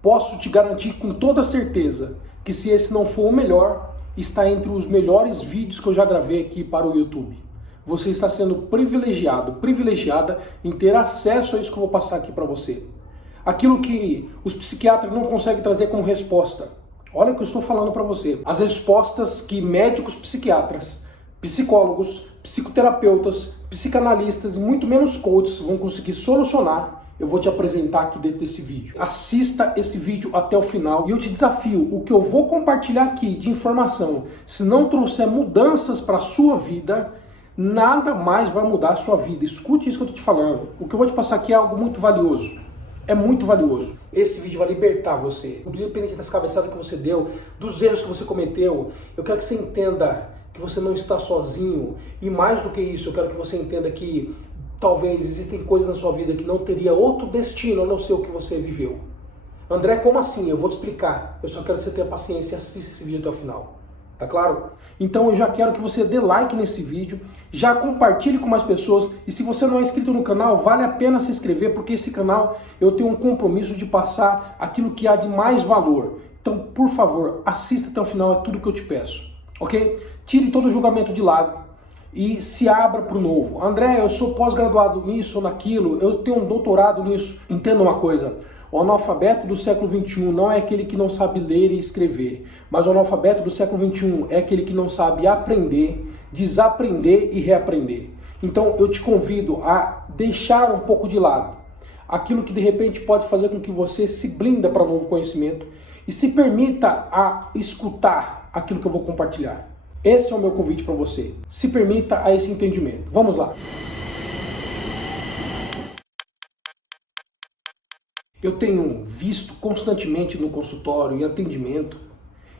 Posso te garantir com toda certeza que se esse não for o melhor, está entre os melhores vídeos que eu já gravei aqui para o YouTube. Você está sendo privilegiado, privilegiada em ter acesso a isso que eu vou passar aqui para você. Aquilo que os psiquiatras não conseguem trazer como resposta. Olha o que eu estou falando para você. As respostas que médicos psiquiatras, psicólogos, psicoterapeutas, psicanalistas e muito menos coaches vão conseguir solucionar, eu vou te apresentar aqui dentro desse vídeo. Assista esse vídeo até o final e eu te desafio, o que eu vou compartilhar aqui de informação, se não trouxer mudanças para a sua vida, nada mais vai mudar a sua vida. Escute isso que eu estou te falando. O que eu vou te passar aqui é algo muito valioso. É muito valioso. Esse vídeo vai libertar você. Independente das cabeçadas que você deu, dos erros que você cometeu, eu quero que você entenda que você não está sozinho. E mais do que isso, eu quero que você entenda que talvez existem coisas na sua vida que não teria outro destino a não ser o que você viveu. André, como assim? Eu vou te explicar. Eu só quero que você tenha paciência e assista esse vídeo até o final. Tá claro? Então eu já quero que você dê like nesse vídeo, já compartilhe com mais pessoas e se você não é inscrito no canal, vale a pena se inscrever porque esse canal eu tenho um compromisso de passar aquilo que há de mais valor. Então, por favor, assista até o final, é tudo que eu te peço. Ok? Tire todo o julgamento de lado e se abra para o novo. André, eu sou pós-graduado nisso ou naquilo, eu tenho um doutorado nisso. Entenda uma coisa. O analfabeto do século XXI não é aquele que não sabe ler e escrever, mas o analfabeto do século XXI é aquele que não sabe aprender, desaprender e reaprender. Então eu te convido a deixar um pouco de lado aquilo que de repente pode fazer com que você se blinda para novo conhecimento e se permita a escutar aquilo que eu vou compartilhar. Esse é o meu convite para você. Se permita a esse entendimento. Vamos lá. Eu tenho visto constantemente no consultório e atendimento,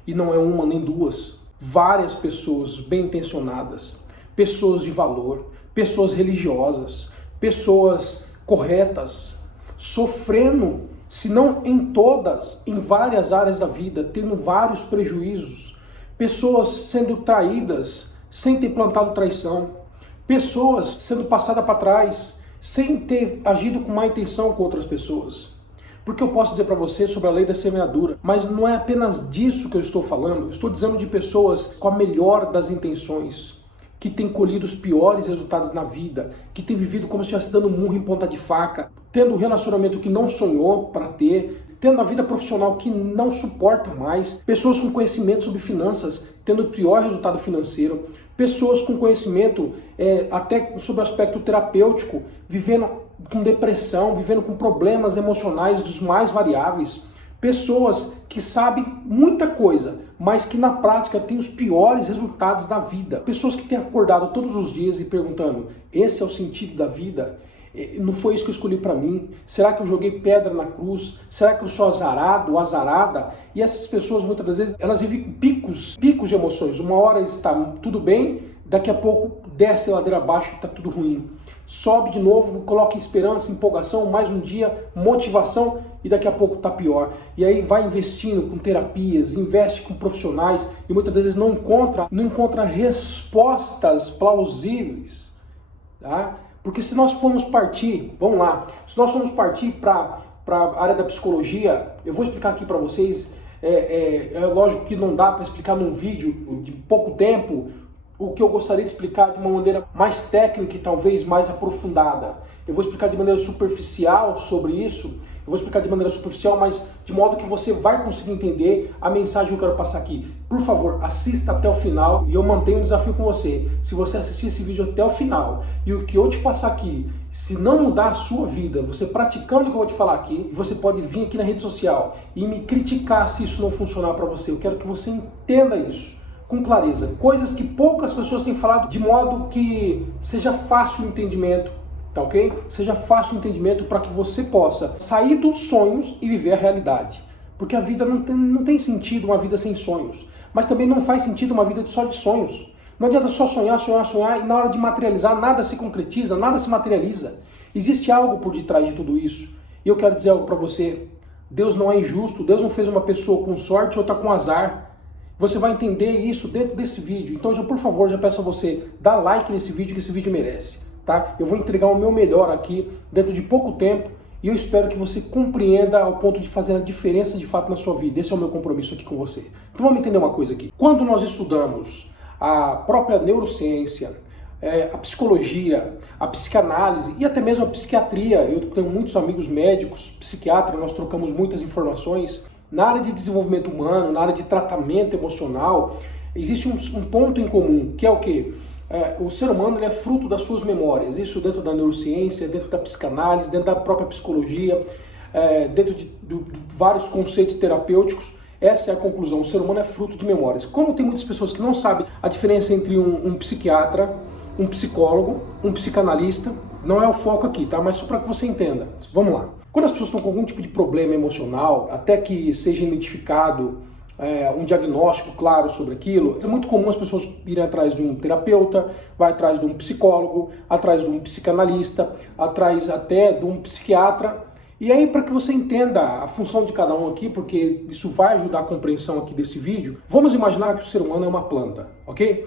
e não é uma nem duas, várias pessoas bem intencionadas, pessoas de valor, pessoas religiosas, pessoas corretas, sofrendo, se não em todas, em várias áreas da vida, tendo vários prejuízos, pessoas sendo traídas sem ter plantado traição, pessoas sendo passadas para trás sem ter agido com má intenção com outras pessoas. Porque eu posso dizer para você sobre a lei da semeadura, mas não é apenas disso que eu estou falando. Eu estou dizendo de pessoas com a melhor das intenções, que têm colhido os piores resultados na vida, que têm vivido como se estivesse dando murro em ponta de faca, tendo um relacionamento que não sonhou para ter, tendo a vida profissional que não suporta mais, pessoas com conhecimento sobre finanças, tendo o pior resultado financeiro, pessoas com conhecimento até sobre o aspecto terapêutico, vivendo com depressão, vivendo com problemas emocionais dos mais variáveis, pessoas que sabem muita coisa, mas que na prática têm os piores resultados da vida, pessoas que têm acordado todos os dias e perguntando, esse é o sentido da vida? Não foi isso que eu escolhi para mim? Será que eu joguei pedra na cruz? Será que eu sou azarado ou azarada? E essas pessoas muitas das vezes, elas vivem picos de emoções, uma hora está tudo bem, daqui a pouco desce a ladeira abaixo e está tudo ruim. Sobe de novo, coloca esperança, empolgação, mais um dia, motivação e daqui a pouco está pior. E aí vai investindo com terapias, investe com profissionais e muitas vezes não encontra respostas plausíveis. Tá? Porque se nós formos partir, vamos lá, se nós formos partir para a área da psicologia, eu vou explicar aqui para vocês, é lógico que não dá para explicar num vídeo de pouco tempo, o que eu gostaria de explicar de uma maneira mais técnica e talvez mais aprofundada. Eu vou explicar de maneira superficial sobre isso, eu vou explicar de maneira superficial, mas de modo que você vai conseguir entender a mensagem que eu quero passar aqui. Por favor, assista até o final e eu mantenho um desafio com você. Se você assistir esse vídeo até o final e o que eu te passar aqui, se não mudar a sua vida, você praticando o que eu vou te falar aqui, você pode vir aqui na rede social e me criticar se isso não funcionar para você. Eu quero que você entenda isso com clareza, coisas que poucas pessoas têm falado de modo que seja fácil o entendimento, tá ok? Seja fácil o entendimento para que você possa sair dos sonhos e viver a realidade. Porque a vida não tem sentido uma vida sem sonhos, mas também não faz sentido uma vida só de sonhos. Não adianta só sonhar, sonhar, sonhar e na hora de materializar nada se concretiza, nada se materializa. Existe algo por detrás de tudo isso. E eu quero dizer algo para você, Deus não é injusto, Deus não fez uma pessoa com sorte ou outra com azar. Você vai entender isso dentro desse vídeo. Então, por favor, já peço a você, dá like nesse vídeo que esse vídeo merece. Tá? Eu vou entregar o meu melhor aqui, dentro de pouco tempo, E eu espero que você compreenda ao ponto de fazer a diferença de fato na sua vida. Esse é o meu compromisso aqui com você. Então vamos entender uma coisa aqui. Quando nós estudamos a própria neurociência, a psicologia, a psicanálise e até mesmo a psiquiatria, eu tenho muitos amigos médicos, psiquiatras, nós trocamos muitas informações. Na área de desenvolvimento humano, na área de tratamento emocional, existe um ponto em comum, que é o quê? O ser humano ele é fruto das suas memórias, isso dentro da neurociência, dentro da psicanálise, dentro da própria psicologia, dentro de vários conceitos terapêuticos. Essa é a conclusão, o ser humano é fruto de memórias. Como tem muitas pessoas que não sabem a diferença entre um psiquiatra, um psicólogo, um psicanalista, não é o foco aqui, tá? Mas só para que você entenda. Vamos lá. Quando as pessoas estão com algum tipo de problema emocional, até que seja identificado um diagnóstico claro sobre aquilo, é muito comum as pessoas irem atrás de um terapeuta, vai atrás de um psicólogo, atrás de um psicanalista, atrás até de um psiquiatra. E aí, para que você entenda a função de cada um aqui, porque isso vai ajudar a compreensão aqui desse vídeo, vamos imaginar que o ser humano é uma planta, ok?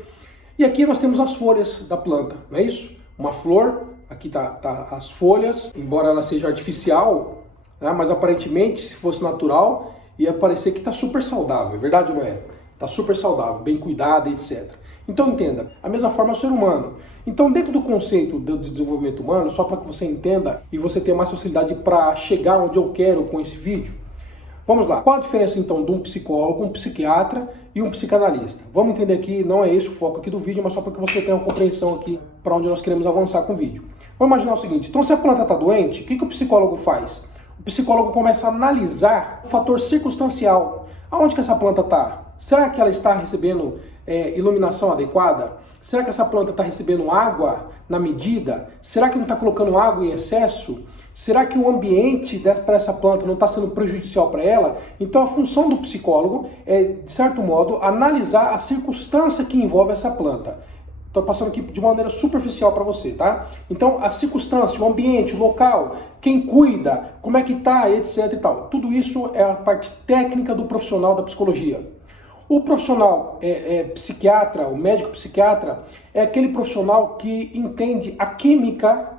E aqui nós temos as folhas da planta, não é isso? Uma flor, aqui tá as folhas, embora ela seja artificial, né, mas aparentemente, se fosse natural, ia parecer que está super saudável, é verdade ou não é? Está super saudável, bem cuidada, etc. Então entenda, a mesma forma é o ser humano. Então dentro do conceito do desenvolvimento humano, só para que você entenda e você tenha mais facilidade para chegar onde eu quero com esse vídeo, vamos lá. Qual a diferença então de um psicólogo, um psiquiatra e um psicanalista? Vamos entender aqui, não é esse o foco aqui do vídeo, mas só para que você tenha uma compreensão aqui para onde nós queremos avançar com o vídeo. Vamos imaginar o seguinte, então se a planta está doente, o que o psicólogo faz? O psicólogo começa a analisar o fator circunstancial. Aonde que essa planta está? Será que ela está recebendo iluminação adequada? Será que essa planta está recebendo água na medida? Será que não está colocando água em excesso? Será que o ambiente para essa planta não está sendo prejudicial para ela? Então a função do psicólogo é, de certo modo, analisar a circunstância que envolve essa planta. Estou passando aqui de uma maneira superficial para você, tá? Então, a circunstância, o ambiente, o local, quem cuida, como é que tá, etc e tal. Tudo isso é a parte técnica do profissional da psicologia. O profissional psiquiatra, o médico psiquiatra, é aquele profissional que entende a química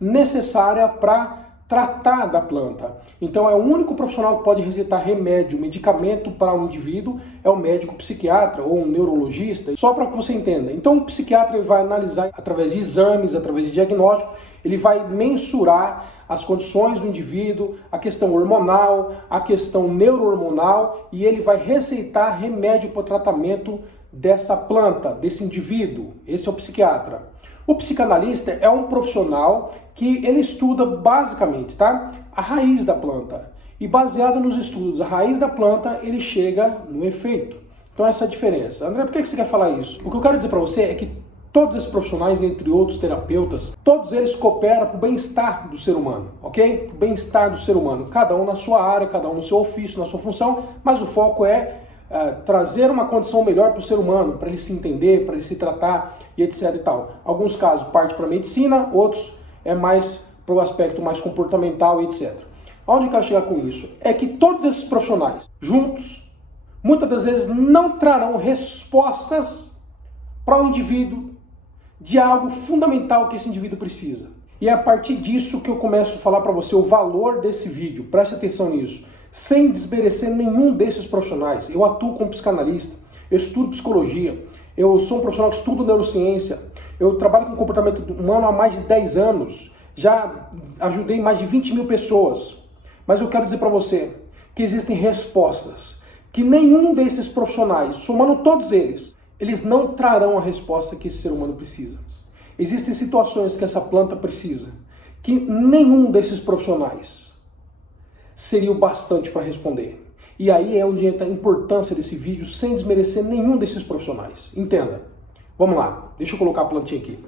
necessária para tratar da planta. Então é o único profissional que pode receitar remédio, medicamento para um indivíduo, é o médico psiquiatra ou um neurologista, só para que você entenda. Então o psiquiatra ele vai analisar através de exames, através de diagnóstico, ele vai mensurar as condições do indivíduo, a questão hormonal, a questão neurohormonal e ele vai receitar remédio para o tratamento dessa planta, desse indivíduo. Esse é o psiquiatra. O psicanalista é um profissional que ele estuda basicamente, tá? A raiz da planta. E baseado nos estudos, a raiz da planta, ele chega no efeito. Então essa é a diferença. André, por que você quer falar isso? O que eu quero dizer para você é que todos esses profissionais, entre outros terapeutas, todos eles cooperam para o bem-estar do ser humano, ok? Para o bem-estar do ser humano. Cada um na sua área, cada um no seu ofício, na sua função, mas o foco é trazer uma condição melhor para o ser humano, para ele se entender, para ele se tratar e etc e tal. Alguns casos parte para a medicina, outros é mais para o aspecto mais comportamental e etc. Onde eu quero chegar com isso? É que todos esses profissionais, juntos, muitas das vezes não trarão respostas para o indivíduo de algo fundamental que esse indivíduo precisa. E é a partir disso que eu começo a falar para você o valor desse vídeo. Preste atenção nisso. Sem desmerecer nenhum desses profissionais. Eu atuo como psicanalista, eu estudo psicologia, eu sou um profissional que estudo neurociência, eu trabalho com comportamento humano há mais de 10 anos, já ajudei mais de 20 mil pessoas. Mas eu quero dizer para você que existem respostas que nenhum desses profissionais, somando todos eles não trarão a resposta que esse ser humano precisa. Existem situações que essa planta precisa, que nenhum desses profissionais seria o bastante para responder. E aí é onde entra a importância desse vídeo, sem desmerecer nenhum desses profissionais. Entenda. Vamos lá, deixa eu colocar a plantinha aqui.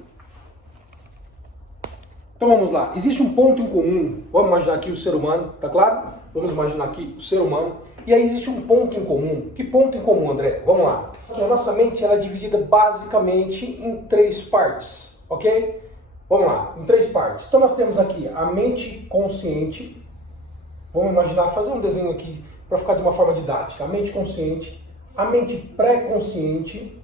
Então vamos lá, existe um ponto em comum, vamos imaginar aqui o ser humano, tá claro? Vamos imaginar aqui o ser humano, e aí existe um ponto em comum. Que ponto em comum, André? Vamos lá. A nossa mente ela é dividida basicamente em 3 partes, ok? Vamos lá, em 3 partes. Então nós temos aqui a mente consciente. Vamos imaginar, fazer um desenho aqui para ficar de uma forma didática. A mente consciente, a mente pré-consciente,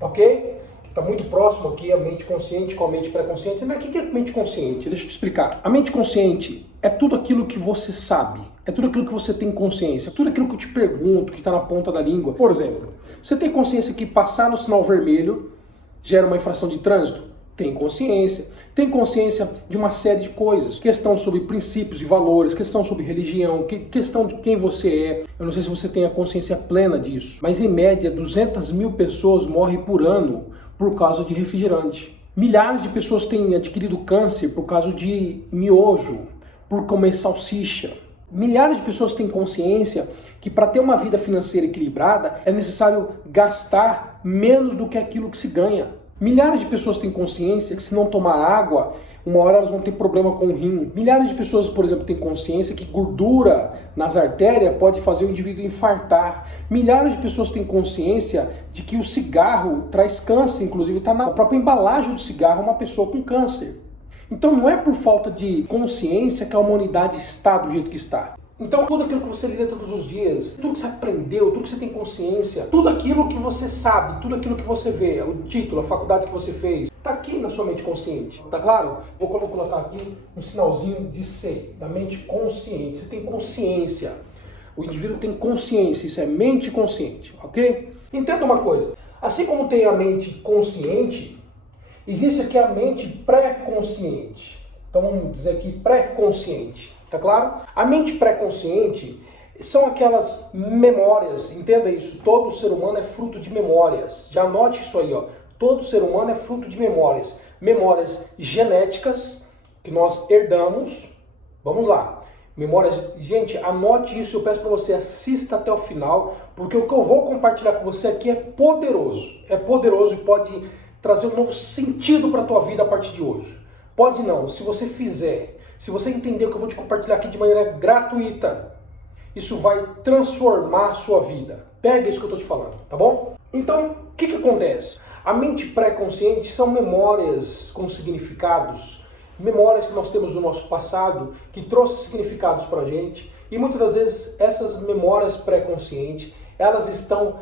ok? está muito próximo aqui a mente consciente com a mente pré-consciente. Mas o que é mente consciente? Deixa eu te explicar. A mente consciente é tudo aquilo que você sabe, é tudo aquilo que você tem consciência, é tudo aquilo que eu te pergunto, que está na ponta da língua. Por exemplo, você tem consciência que passar no sinal vermelho gera uma infração de trânsito? Tem consciência. Tem consciência de uma série de coisas. Questão sobre princípios e valores, questão sobre religião, questão de quem você é. Eu não sei se você tem a consciência plena disso, mas em média 200 mil pessoas morrem por ano por causa de refrigerante. Milhares de pessoas têm adquirido câncer por causa de miojo, por comer salsicha. Milhares de pessoas têm consciência que para ter uma vida financeira equilibrada é necessário gastar menos do que aquilo que se ganha. Milhares de pessoas têm consciência que se não tomar água, uma hora elas vão ter problema com o rim. Milhares de pessoas, por exemplo, têm consciência que gordura nas artérias pode fazer o indivíduo infartar. Milhares de pessoas têm consciência de que o cigarro traz câncer, inclusive está na própria embalagem do cigarro uma pessoa com câncer. Então não é por falta de consciência que a humanidade está do jeito que está. Então tudo aquilo que você lida todos os dias, tudo que você aprendeu, tudo que você tem consciência, tudo aquilo que você sabe, tudo aquilo que você vê, o título, a faculdade que você fez, está aqui na sua mente consciente, tá claro? Vou colocar aqui um sinalzinho de C, da mente consciente. Você tem consciência, o indivíduo tem consciência, isso é mente consciente, ok? Entenda uma coisa, assim como tem a mente consciente, existe aqui a mente pré-consciente. Então vamos dizer aqui pré-consciente. Tá claro? A mente pré-consciente são aquelas memórias, entenda isso, todo ser humano é fruto de memórias. Já anote isso aí, ó. Todo ser humano é fruto de memórias. Memórias genéticas que nós herdamos. Vamos lá. Memórias, gente, anote isso, eu peço para você, assista até o final, porque o que eu vou compartilhar com você aqui é poderoso. É poderoso e pode trazer um novo sentido para a tua vida a partir de hoje. Pode não, se você fizer. Se você entender o que eu vou te compartilhar aqui de maneira gratuita, isso vai transformar a sua vida. Pega isso que eu estou te falando, tá bom? Então, o que acontece? A mente pré-consciente são memórias com significados, memórias que nós temos do nosso passado, que trouxe significados para a gente, e muitas das vezes essas memórias pré-conscientes, elas estão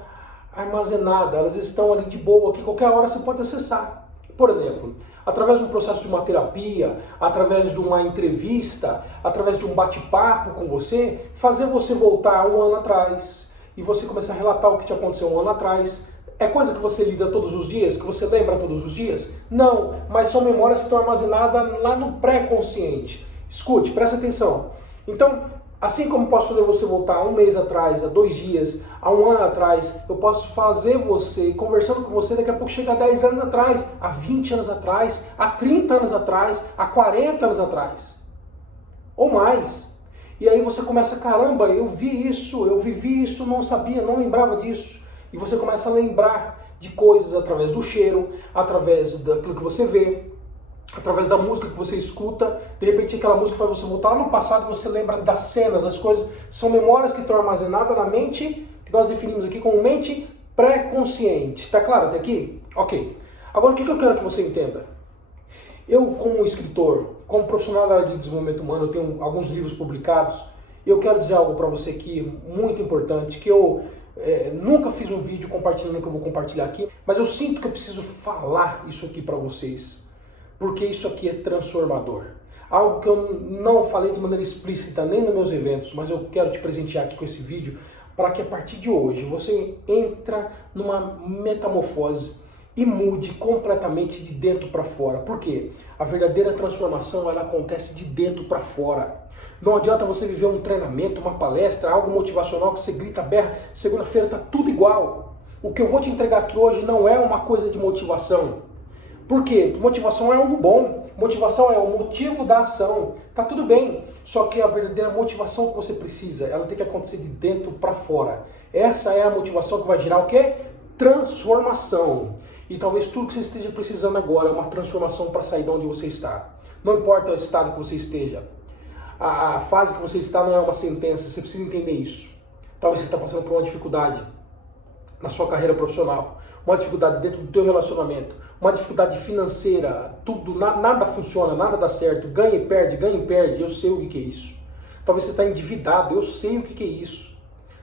armazenadas, elas estão ali de boa, que qualquer hora você pode acessar. Por exemplo, através de um processo de uma terapia, através de uma entrevista, através de um bate-papo com você, fazer você voltar um ano atrás e você começar a relatar o que te aconteceu um ano atrás. É coisa que você lida todos os dias, que você lembra todos os dias? Não, mas são memórias que estão armazenadas lá no pré-consciente. Escute, presta atenção. Então, assim como posso fazer você voltar um mês atrás, a 2 dias, a 1 ano atrás, eu posso fazer você, conversando com você, daqui a pouco chegar a 10 anos atrás, a 20 anos atrás, a 30 anos atrás, a 40 anos atrás. Ou mais. E aí você começa, caramba, eu vi isso, eu vivi isso, não sabia, não lembrava disso. E você começa a lembrar de coisas através do cheiro, através daquilo que você vê, através da música que você escuta. De repente aquela música faz você voltar lá no passado, você lembra das cenas, das coisas. São memórias que estão armazenadas na mente, que nós definimos aqui como mente pré-consciente. Tá claro até aqui? Ok. Agora o que eu quero que você entenda? Eu, como escritor, como profissional da área de desenvolvimento humano, eu tenho alguns livros publicados, e eu quero dizer algo para você aqui muito importante, que eu nunca fiz um vídeo compartilhando o que eu vou compartilhar aqui, mas eu sinto que eu preciso falar isso aqui para vocês. Porque isso aqui é transformador. Algo que eu não falei de maneira explícita nem nos meus eventos, mas eu quero te presentear aqui com esse vídeo para que a partir de hoje você entra numa metamorfose e mude completamente de dentro para fora. Por quê? A verdadeira transformação ela acontece de dentro para fora. Não adianta você viver um treinamento, uma palestra, algo motivacional que você grita, berra, segunda-feira está tudo igual. O que eu vou te entregar aqui hoje não é uma coisa de motivação. Por quê? Motivação é algo bom. Motivação é o motivo da ação. Tá tudo bem. Só que a verdadeira motivação que você precisa, ela tem que acontecer de dentro para fora. Essa é a motivação que vai gerar o quê? Transformação. E talvez tudo que você esteja precisando agora é uma transformação para sair de onde você está. Não importa o estado que você esteja. A fase que você está não é uma sentença. Você precisa entender isso. Talvez você está passando por uma dificuldade na sua carreira profissional. Uma dificuldade dentro do teu relacionamento, uma dificuldade financeira, tudo, nada funciona, nada dá certo, ganha e perde, eu sei o que é isso. Talvez você está endividado, eu sei o que é isso.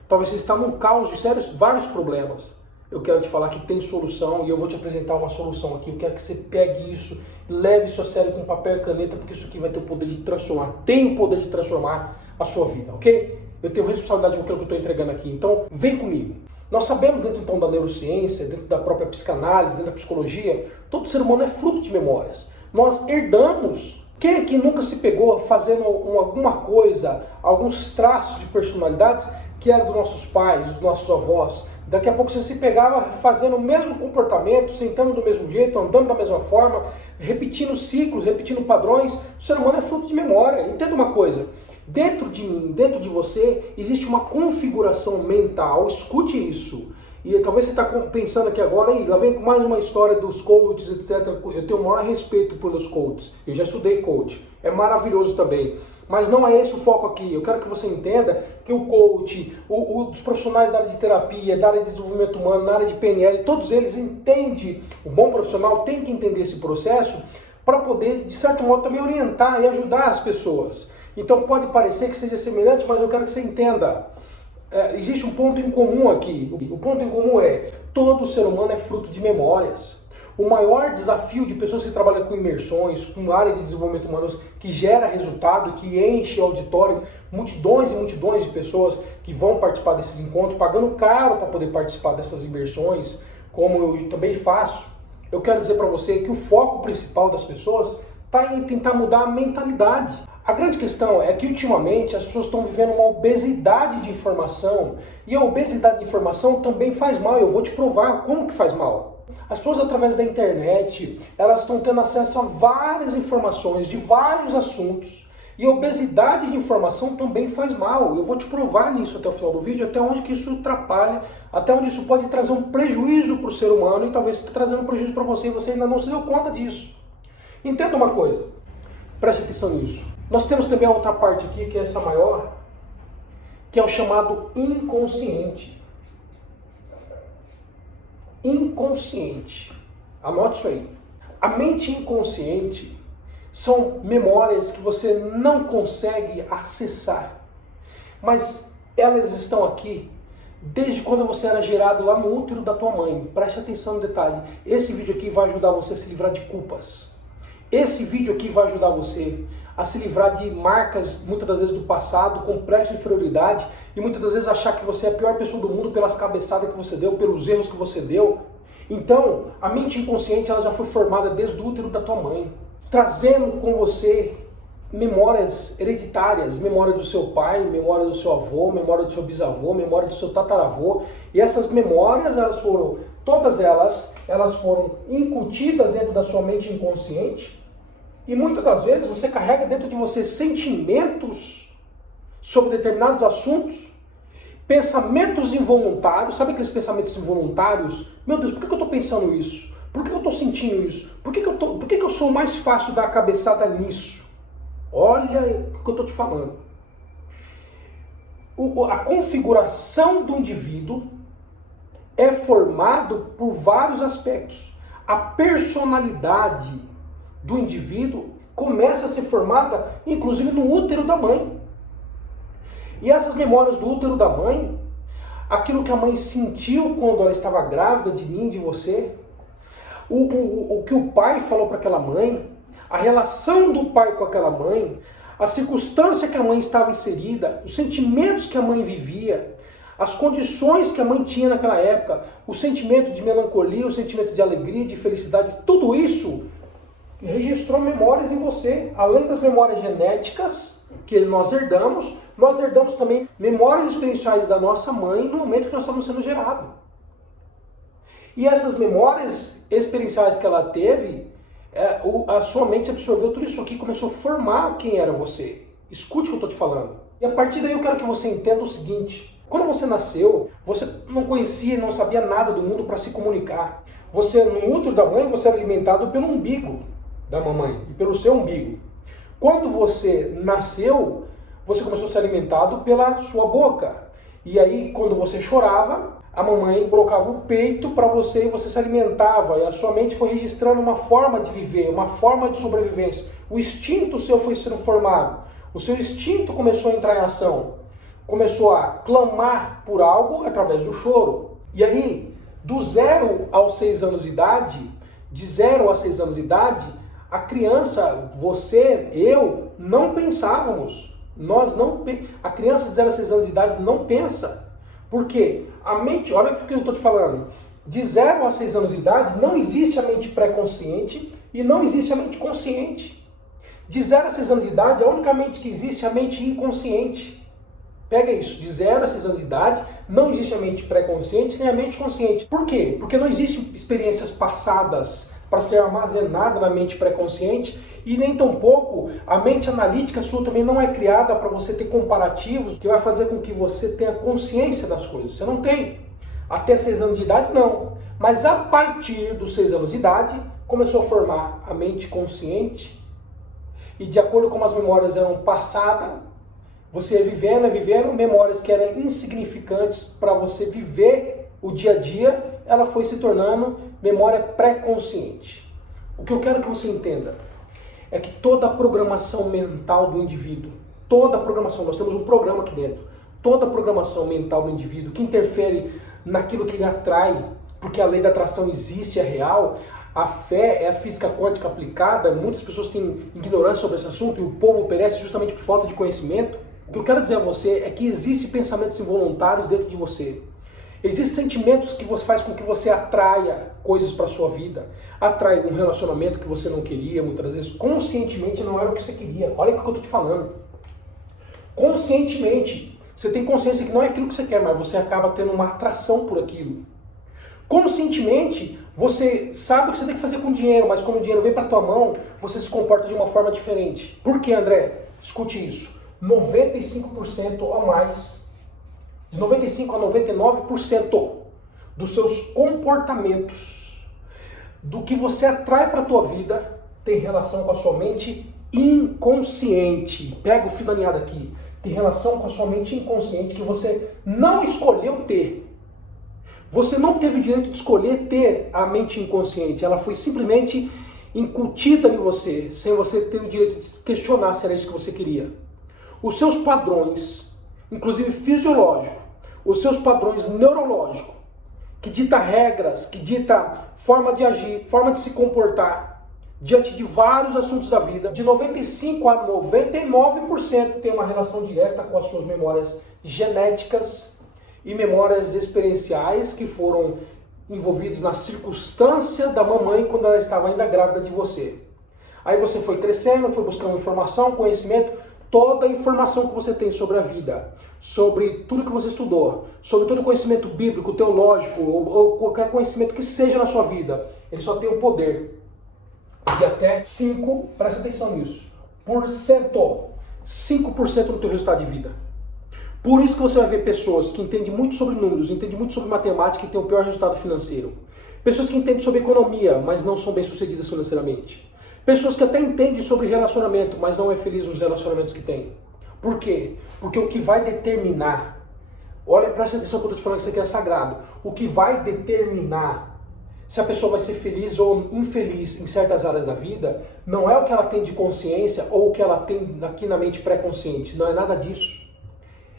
Talvez você está num caos de vários problemas. eu quero te falar que tem solução e eu vou te apresentar uma solução aqui. Eu quero que você pegue isso, leve isso a sério com papel e caneta, porque isso aqui vai ter o poder de transformar, tem o poder de transformar a sua vida, ok? Eu tenho responsabilidade com aquilo que eu estou entregando aqui, então vem comigo. Nós sabemos dentro então da neurociência, dentro da própria psicanálise, dentro da psicologia, todo ser humano é fruto de memórias. Nós herdamos. Quem aqui nunca se pegou fazendo alguma coisa, alguns traços de personalidades que eram dos nossos pais, dos nossos avós? Daqui a pouco você se pegava fazendo o mesmo comportamento, sentando do mesmo jeito, andando da mesma forma, repetindo ciclos, repetindo padrões. O ser humano é fruto de memória. Entenda uma coisa, dentro de mim, dentro de você, existe uma configuração mental, escute isso. E talvez você está pensando aqui agora, lá vem com mais uma história dos coaches, etc. Eu tenho o maior respeito pelos coaches, eu já estudei coach, é maravilhoso também. Mas não é esse o foco aqui. Eu quero que você entenda que o coach, os profissionais da área de terapia, da área de desenvolvimento humano, na área de PNL, todos eles entendem, o bom profissional tem que entender esse processo para poder, de certo modo, também orientar e ajudar as pessoas. Então pode parecer que seja semelhante, mas eu quero que você entenda. Existe um ponto em comum aqui. O ponto em comum é, todo ser humano é fruto de memórias. O maior desafio de pessoas que trabalham com imersões, com área de desenvolvimento humano, que gera resultado, que enche o auditório, multidões e multidões de pessoas que vão participar desses encontros, pagando caro para poder participar dessas imersões, como eu também faço. Eu quero dizer para você que o foco principal das pessoas está em tentar mudar a mentalidade. A grande questão é que ultimamente as pessoas estão vivendo uma obesidade de informação, e a obesidade de informação também faz mal. Eu vou te provar como que faz mal. As pessoas, através da internet, elas estão tendo acesso a várias informações de vários assuntos, e a obesidade de informação também faz mal. Eu vou te provar nisso até o final do vídeo, até onde que isso atrapalha, até onde isso pode trazer um prejuízo para o ser humano, e talvez trazendo um prejuízo para você e você ainda não se deu conta disso. Entenda uma coisa, preste atenção nisso. Nós temos também a outra parte aqui, que é essa maior, que é o chamado inconsciente. Inconsciente. Anote isso aí. A mente inconsciente são memórias que você não consegue acessar, mas elas estão aqui desde quando você era gerado lá no útero da tua mãe. Preste atenção no detalhe. Esse vídeo aqui vai ajudar você a se livrar de culpas. Esse vídeo aqui vai ajudar você a se livrar de marcas, muitas das vezes do passado, complexo de inferioridade, e muitas das vezes achar que você é a pior pessoa do mundo pelas cabeçadas que você deu, pelos erros que você deu. Então, a mente inconsciente ela já foi formada desde o útero da tua mãe, trazendo com você memórias hereditárias, memória do seu pai, memória do seu avô, memória do seu bisavô, memória do seu tataravô, e essas memórias, todas elas foram incutidas dentro da sua mente inconsciente. E muitas das vezes você carrega dentro de você sentimentos sobre determinados assuntos, pensamentos involuntários. Sabe aqueles pensamentos involuntários? Meu Deus, por que eu estou pensando isso? Por que eu estou sentindo isso? Por que eu sou mais fácil dar a cabeçada nisso? Olha o que eu estou te falando. A configuração do indivíduo é formado por vários aspectos. A personalidade do indivíduo começa a ser formada, inclusive, no útero da mãe. E essas memórias do útero da mãe, aquilo que a mãe sentiu quando ela estava grávida de mim, de você, o que o pai falou para aquela mãe, a relação do pai com aquela mãe, a circunstância que a mãe estava inserida, os sentimentos que a mãe vivia, as condições que a mãe tinha naquela época, o sentimento de melancolia, o sentimento de alegria, de felicidade, tudo isso registrou memórias em você. Além das memórias genéticas que nós herdamos também memórias experienciais da nossa mãe no momento que nós estamos sendo gerados. E essas memórias experienciais que ela teve, a sua mente absorveu tudo isso aqui e começou a formar quem era você. Escute o que eu estou te falando. E a partir daí eu quero que você entenda o seguinte: quando você nasceu, você não conhecia e não sabia nada do mundo para se comunicar. Você, no útero da mãe, você era alimentado pelo umbigo da mamãe e pelo seu umbigo. Quando você nasceu, você começou a ser alimentado pela sua boca. E aí, quando você chorava, a mamãe colocava o peito para você e você se alimentava. E a sua mente foi registrando uma forma de viver, uma forma de sobrevivência. O instinto seu foi sendo formado. O seu instinto começou a entrar em ação. Começou a clamar por algo através do choro. E aí, Do 0 aos 6 anos de idade, de 0 a 6 anos de idade, a criança, você, eu, não pensávamos. A criança de 0 a 6 anos de idade não pensa. Por quê? A mente, olha o que eu estou te falando. De 0 a 6 anos de idade, não existe a mente pré-consciente e não existe a mente consciente. De 0 a 6 anos de idade, a única mente que existe é a mente inconsciente. Pega isso, de 0 a 6 anos de idade, não existe a mente pré-consciente nem a mente consciente. Por quê? Porque não existem experiências passadas para ser armazenada na mente pré-consciente e nem tampouco a mente analítica sua também não é criada para você ter comparativos que vai fazer com que você tenha consciência das coisas. Você não tem. Até 6 anos de idade, não. Mas a partir dos 6 anos de idade, começou a formar a mente consciente e de acordo com as memórias eram passadas, você ia vivendo, memórias que eram insignificantes para você viver o dia a dia, ela foi se tornando memória pré-consciente. O que eu quero que você entenda é que toda a programação mental do indivíduo, toda a programação, nós temos um programa aqui dentro, toda a programação mental do indivíduo que interfere naquilo que ele atrai, porque a lei da atração existe, é real, a fé é a física quântica aplicada, muitas pessoas têm ignorância sobre esse assunto e o povo perece justamente por falta de conhecimento. O que eu quero dizer a você é que existem pensamentos involuntários dentro de você. Existem sentimentos que você faz com que você atraia coisas para a sua vida. Atrai um relacionamento que você não queria, muitas vezes conscientemente não era o que você queria. Olha o que eu estou te falando. Conscientemente, você tem consciência que não é aquilo que você quer, mas você acaba tendo uma atração por aquilo. Conscientemente, você sabe o que você tem que fazer com o dinheiro, mas quando o dinheiro vem para a tua mão, você se comporta de uma forma diferente. Por quê, André? Escute isso. 95% ou mais, de 95% a 99% dos seus comportamentos, do que você atrai para a tua vida, tem relação com a sua mente inconsciente. Pega o fio da meada aqui. Tem relação com a sua mente inconsciente que você não escolheu ter. Você não teve o direito de escolher ter a mente inconsciente. Ela foi simplesmente incutida em você, sem você ter o direito de questionar se era isso que você queria. Os seus padrões, inclusive fisiológicos, os seus padrões neurológicos, que dita regras, que dita forma de agir, forma de se comportar, diante de vários assuntos da vida, de 95% a 99% tem uma relação direta com as suas memórias genéticas e memórias experienciais que foram envolvidos na circunstância da mamãe quando ela estava ainda grávida de você. Aí você foi crescendo, foi buscando informação, conhecimento, toda a informação que você tem sobre a vida, sobre tudo que você estudou, sobre todo o conhecimento bíblico, teológico ou qualquer conhecimento que seja na sua vida, ele só tem o poder de até 5%, presta atenção nisso, 5% do teu resultado de vida. Por isso que você vai ver pessoas que entendem muito sobre números, entendem muito sobre matemática e têm o pior resultado financeiro. Pessoas que entendem sobre economia, mas não são bem-sucedidas financeiramente. Pessoas que até entendem sobre relacionamento, mas não é feliz nos relacionamentos que tem. Por quê? Porque o que vai determinar, olha, presta atenção que eu estou te falando que isso aqui é sagrado, o que vai determinar se a pessoa vai ser feliz ou infeliz em certas áreas da vida, não é o que ela tem de consciência ou o que ela tem aqui na mente pré-consciente, não é nada disso.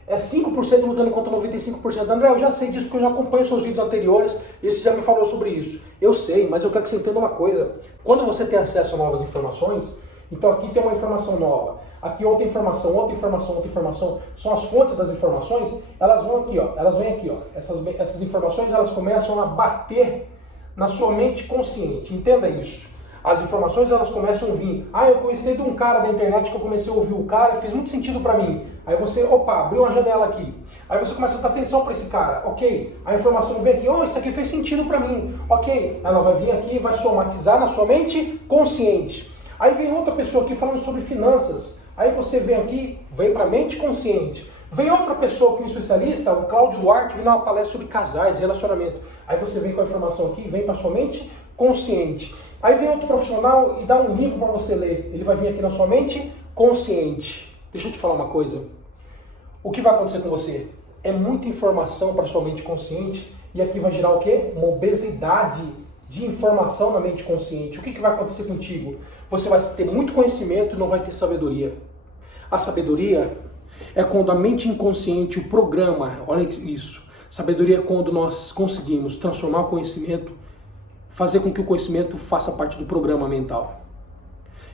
É 5% lutando contra 95%. André, eu já sei disso porque eu já acompanho seus vídeos anteriores e você já me falou sobre isso. Eu sei, mas eu quero que você entenda uma coisa. Quando você tem acesso a novas informações, então aqui tem uma informação nova, aqui outra informação, outra informação, outra informação, são as fontes das informações, elas vão aqui, ó, elas vêm aqui, ó. Essas informações, elas começam a bater na sua mente consciente. Entenda isso. As informações, elas começam a vir. Eu conheci de um cara da internet que eu comecei a ouvir o cara e fez muito sentido para mim. Aí você, abriu uma janela aqui. Aí você começa a dar atenção para esse cara. Ok. A informação vem aqui. Isso aqui fez sentido para mim. Ok. Ela vai vir aqui e vai somatizar na sua mente consciente. Aí vem outra pessoa aqui falando sobre finanças. Aí você vem aqui, vem para a mente consciente. Vem outra pessoa que é um especialista, o Cláudio Duarte, vem dar uma palestra sobre casais, relacionamento. Aí você vem com a informação aqui, vem para a sua mente consciente. Aí vem outro profissional e dá um livro para você ler. Ele vai vir aqui na sua mente consciente. Deixa eu te falar uma coisa. O que vai acontecer com você? É muita informação para sua mente consciente e aqui vai gerar o quê? Uma obesidade de informação na mente consciente. O que vai acontecer contigo? Você vai ter muito conhecimento e não vai ter sabedoria. A sabedoria é quando a mente inconsciente, o programa, olha isso, Sabedoria é quando nós conseguimos transformar o conhecimento, fazer com que o conhecimento faça parte do programa mental.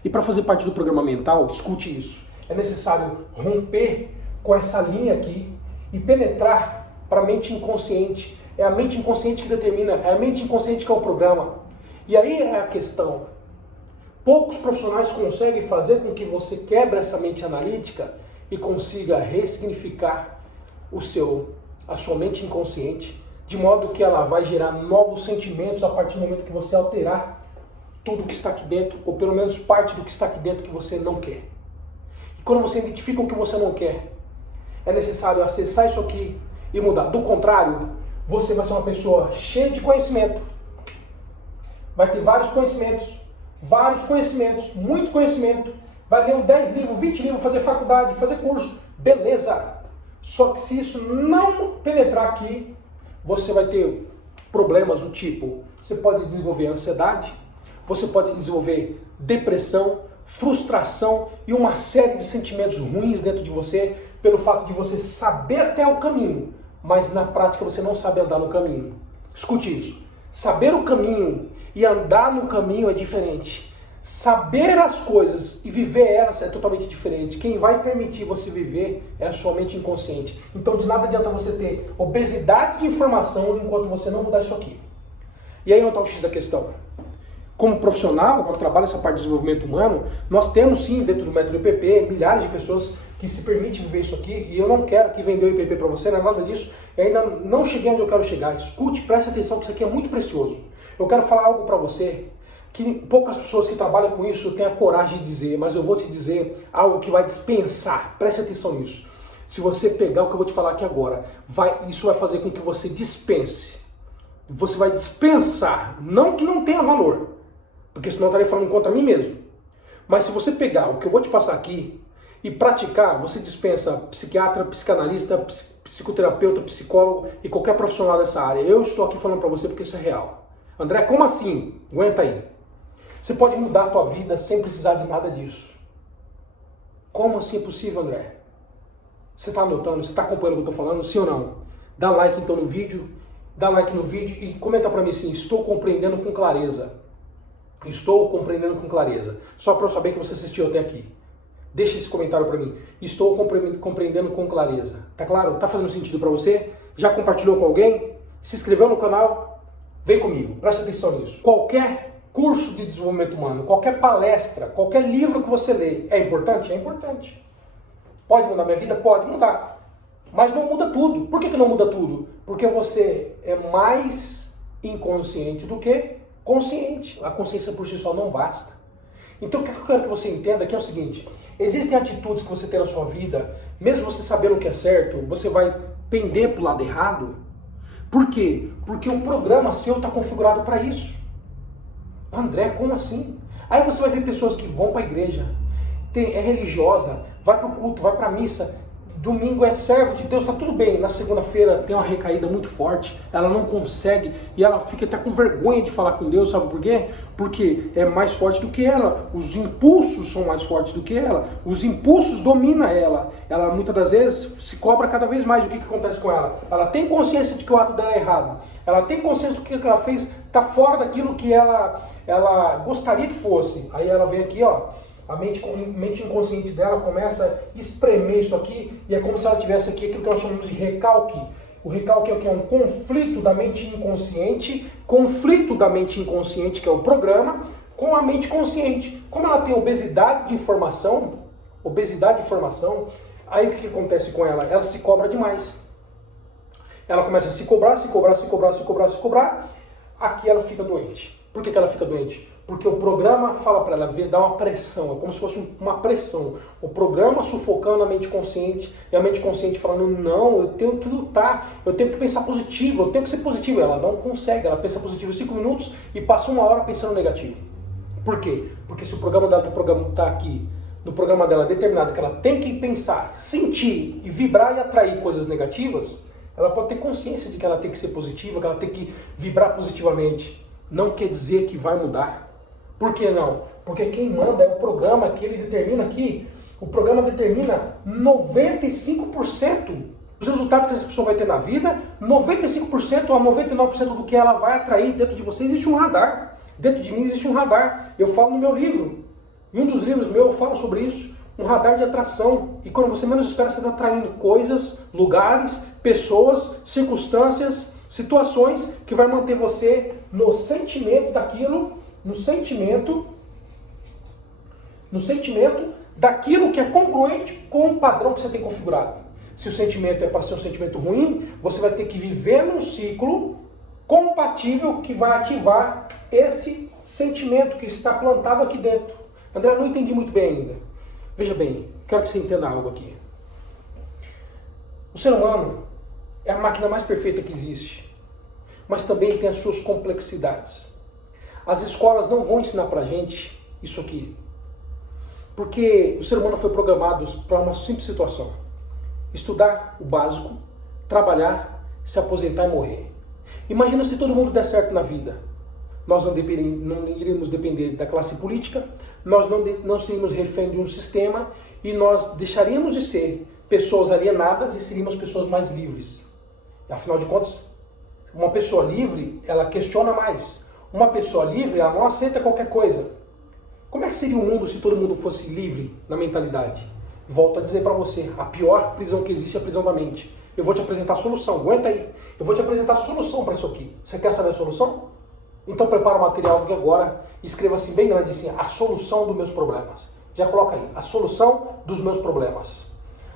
E para fazer parte do programa mental, escute isso, é necessário romper com essa linha aqui e penetrar para a mente inconsciente. É a mente inconsciente que determina, é a mente inconsciente que é o programa. E aí é a questão. Poucos profissionais conseguem fazer com que você quebre essa mente analítica e consiga ressignificar a sua mente inconsciente, de modo que ela vai gerar novos sentimentos a partir do momento que você alterar tudo que está aqui dentro, ou pelo menos parte do que está aqui dentro que você não quer. E quando você identifica o que você não quer, é necessário acessar isso aqui e mudar. Do contrário, você vai ser uma pessoa cheia de conhecimento. Vai ter vários conhecimentos, muito conhecimento. Vai ler 10 livros, 20 livros, fazer faculdade, fazer curso. Beleza. Só que se isso não penetrar aqui, você vai ter problemas do tipo, você pode desenvolver ansiedade, você pode desenvolver depressão, frustração e uma série de sentimentos ruins dentro de você pelo fato de você saber até o caminho, mas na prática você não sabe andar no caminho. Escute isso. Saber o caminho e andar no caminho é diferente. Saber as coisas e viver elas é totalmente diferente. Quem vai permitir você viver é a sua mente inconsciente. Então de nada adianta você ter obesidade de informação enquanto você não mudar isso aqui. E aí onde está o X da questão? Como profissional, quando trabalho essa parte de desenvolvimento humano, nós temos sim dentro do método IPP milhares de pessoas que se permitem viver isso aqui, e eu não quero que vender o IPP para você, não é nada disso, eu ainda não cheguei onde eu quero chegar. Escute, preste atenção que isso aqui é muito precioso. Eu quero falar algo para você que poucas pessoas que trabalham com isso têm a coragem de dizer, mas eu vou te dizer algo que vai dispensar, preste atenção nisso. Se você pegar o que eu vou te falar aqui agora, isso vai fazer com que você dispense. Você vai dispensar, não que não tenha valor, porque senão eu estaria falando contra mim mesmo. Mas se você pegar o que eu vou te passar aqui e praticar, você dispensa psiquiatra, psicanalista, psicoterapeuta, psicólogo e qualquer profissional dessa área. Eu estou aqui falando para você porque isso é real. André, como assim? Aguenta aí. Você pode mudar a tua vida sem precisar de nada disso. Como assim é possível, André? Você está anotando? Você está acompanhando o que eu estou falando? Sim ou não? Dá like então no vídeo. Dá like no vídeo e comenta para mim assim, estou compreendendo com clareza. Estou compreendendo com clareza. Só para eu saber que você assistiu até aqui. Deixa esse comentário para mim. Estou compreendendo com clareza. Tá claro? Tá fazendo sentido para você? Já compartilhou com alguém? Se inscreveu no canal? Vem comigo. Presta atenção nisso. Qualquer curso de desenvolvimento humano, qualquer palestra, qualquer livro que você lê, é importante? É importante. Pode mudar minha vida? Pode mudar. Mas não muda tudo. Por que não muda tudo? Porque você é mais inconsciente do que consciente. A consciência por si só não basta. Então o que eu quero que você entenda aqui é o seguinte, existem atitudes que você tem na sua vida, mesmo você sabendo o que é certo, você vai pender para o lado errado. Por quê? Porque o programa seu está configurado para isso. André, como assim? Aí você vai ver pessoas que vão para a igreja, é religiosa, vai para o culto, vai para a missa, domingo é servo de Deus, está tudo bem. Na segunda-feira tem uma recaída muito forte, ela não consegue e ela fica até com vergonha de falar com Deus, sabe por quê? Porque é mais forte do que ela, os impulsos são mais fortes do que ela, os impulsos dominam ela. Ela muitas das vezes se cobra cada vez mais. O que acontece com ela? Ela tem consciência de que o ato dela é errado, ela tem consciência do que ela fez está fora daquilo que ela gostaria que fosse. Aí ela vem aqui, ó. A mente inconsciente dela começa a espremer isso aqui e é como se ela tivesse aqui aquilo que nós chamamos de recalque. O recalque é o que? É um conflito da mente inconsciente, que é o programa, com a mente consciente. Como ela tem obesidade de informação, aí o que acontece com ela? Ela se cobra demais. Ela começa a se cobrar, aqui ela fica doente. Por que ela fica doente? Porque o programa fala para ela dá uma pressão, é como se fosse uma pressão. O programa sufocando a mente consciente e a mente consciente falando, não, eu tenho que lutar, eu tenho que pensar positivo, eu tenho que ser positivo. Ela não consegue, ela pensa positivo em 5 minutos e passa 1 hora pensando negativo. Por quê? Porque se o programa dela está aqui, no programa dela determinado que ela tem que pensar, sentir e vibrar e atrair coisas negativas, ela pode ter consciência de que ela tem que ser positiva, que ela tem que vibrar positivamente. Não quer dizer que vai mudar. Por que não? Porque quem manda é o programa que ele determina aqui. O programa determina 95% Os resultados que essa pessoa vai ter na vida, 95% a 99% do que ela vai atrair dentro de você, existe um radar. Dentro de mim existe um radar. Eu falo no meu livro, em um dos livros meus eu falo sobre isso, um radar de atração. E quando você menos espera, você está atraindo coisas, lugares, pessoas, circunstâncias, situações que vai manter você no sentimento daquilo, no sentimento daquilo que é congruente com o padrão que você tem configurado. Se o sentimento é para ser um sentimento ruim, você vai ter que viver num ciclo compatível que vai ativar este sentimento que está plantado aqui dentro. André, eu não entendi muito bem ainda. Veja bem, quero que você entenda algo aqui. O ser humano é a máquina mais perfeita que existe, mas também tem as suas complexidades. As escolas não vão ensinar pra gente isso aqui, porque o ser humano foi programado para uma simples situação: estudar o básico, trabalhar, se aposentar e morrer. Imagina se todo mundo der certo na vida. Nós não iríamos depender da classe política, nós não seríamos refém de um sistema e nós deixaríamos de ser pessoas alienadas e seríamos pessoas mais livres. Afinal de contas, uma pessoa livre, ela questiona mais. Uma pessoa livre, ela não aceita qualquer coisa. Como é que seria o mundo se todo mundo fosse livre na mentalidade? Volto a dizer para você, a pior prisão que existe é a prisão da mente. Eu vou te apresentar a solução, aguenta aí. Eu vou te apresentar a solução para isso aqui. Você quer saber a solução? Então prepara o material aqui agora e escreva assim bem grande assim, a solução dos meus problemas. Já coloca aí, a solução dos meus problemas.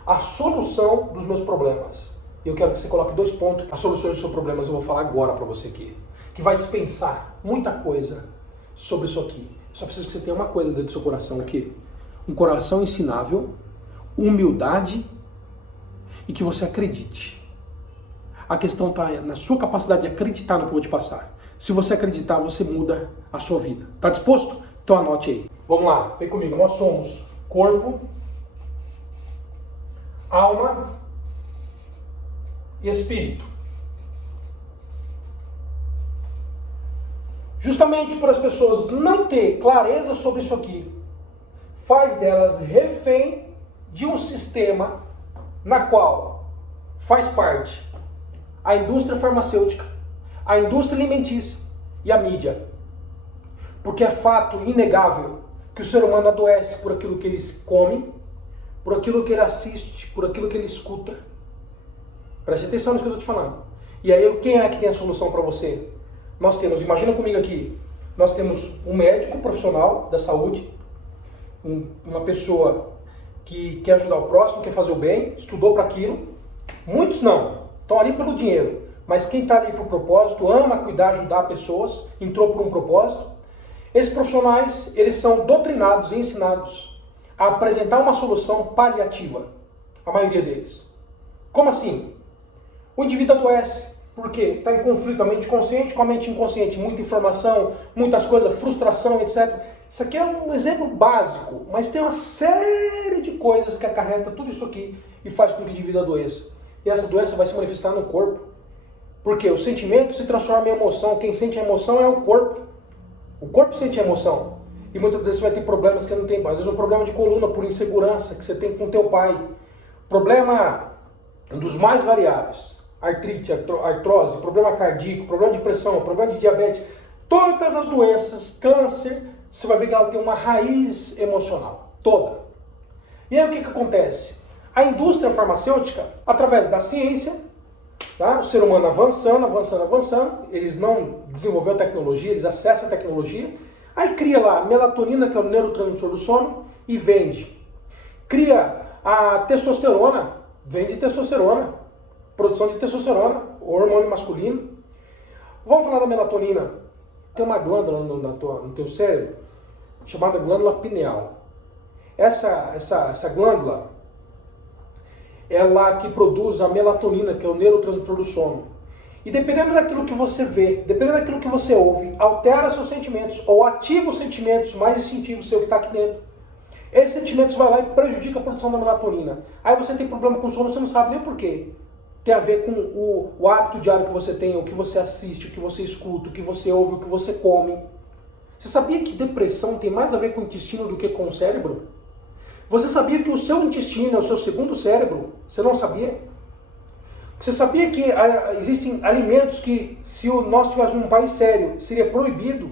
A solução dos meus problemas. E eu quero que você coloque 2 pontos. As soluções dos seus problemas eu vou falar agora para você aqui. Que vai dispensar muita coisa sobre isso aqui. Só preciso que você tenha uma coisa dentro do seu coração aqui. Um coração ensinável, humildade e que você acredite. A questão está na sua capacidade de acreditar no que eu vou te passar. Se você acreditar, você muda a sua vida. Tá disposto? Então anote aí. Vamos lá, vem comigo. Nós somos corpo, alma e espírito. Justamente por as pessoas não ter clareza sobre isso aqui, faz delas refém de um sistema na qual faz parte a indústria farmacêutica, a indústria alimentícia e a mídia. Porque é fato inegável que o ser humano adoece por aquilo que ele come, por aquilo que ele assiste, por aquilo que ele escuta. Preste atenção no que eu estou te falando. E aí, quem é que tem a solução para você? Nós temos, imagina comigo aqui, nós temos um médico profissional da saúde, uma pessoa que quer ajudar o próximo, quer fazer o bem, estudou para aquilo. Muitos não, estão ali pelo dinheiro. Mas quem está ali por propósito, ama cuidar, ajudar pessoas, entrou por um propósito. Esses profissionais, eles são doutrinados e ensinados a apresentar uma solução paliativa, a maioria deles. Como assim? O indivíduo adoece. Por quê? Está em conflito a mente consciente com a mente inconsciente. Muita informação, muitas coisas, frustração, etc. Isso aqui é um exemplo básico, mas tem uma série de coisas que acarreta tudo isso aqui e faz com que o indivíduo adoeça. E essa doença vai se manifestar no corpo. Porque o sentimento se transforma em emoção. Quem sente a emoção é o corpo. O corpo sente a emoção. E muitas vezes você vai ter problemas que não tem. Às vezes um problema de coluna por insegurança que você tem com teu pai. Problema dos mais variáveis. Artrite, artrose, problema cardíaco, problema de pressão, problema de diabetes. Todas as doenças, câncer, você vai ver que ela tem uma raiz emocional. Toda. E aí o que acontece? A indústria farmacêutica, através da ciência, tá? O ser humano avançando, eles não desenvolveram a tecnologia, eles acessam a tecnologia, aí cria lá melatonina, que é o neurotransmissor do sono, e vende. Cria a testosterona, vende testosterona, produção de testosterona, o hormônio masculino. Vamos falar da melatonina. Tem uma glândula no teu cérebro, chamada glândula pineal. Essa glândula, ela que produz a melatonina, que é o neurotransmissor do sono. E dependendo daquilo que você vê, dependendo daquilo que você ouve, altera seus sentimentos ou ativa os sentimentos mais instintivos seu que está aqui dentro. Esses sentimentos vão lá e prejudicam a produção da melatonina. Aí você tem problema com sono, você não sabe nem por quê. Tem a ver com o hábito diário que você tem, o que você assiste, o que você escuta, o que você ouve, o que você come. Você sabia que depressão tem mais a ver com o intestino do que com o cérebro? Você sabia que o seu intestino é o seu segundo cérebro? Você não sabia? Você sabia que existem alimentos que, se nós tivéssemos um país sério, seria proibido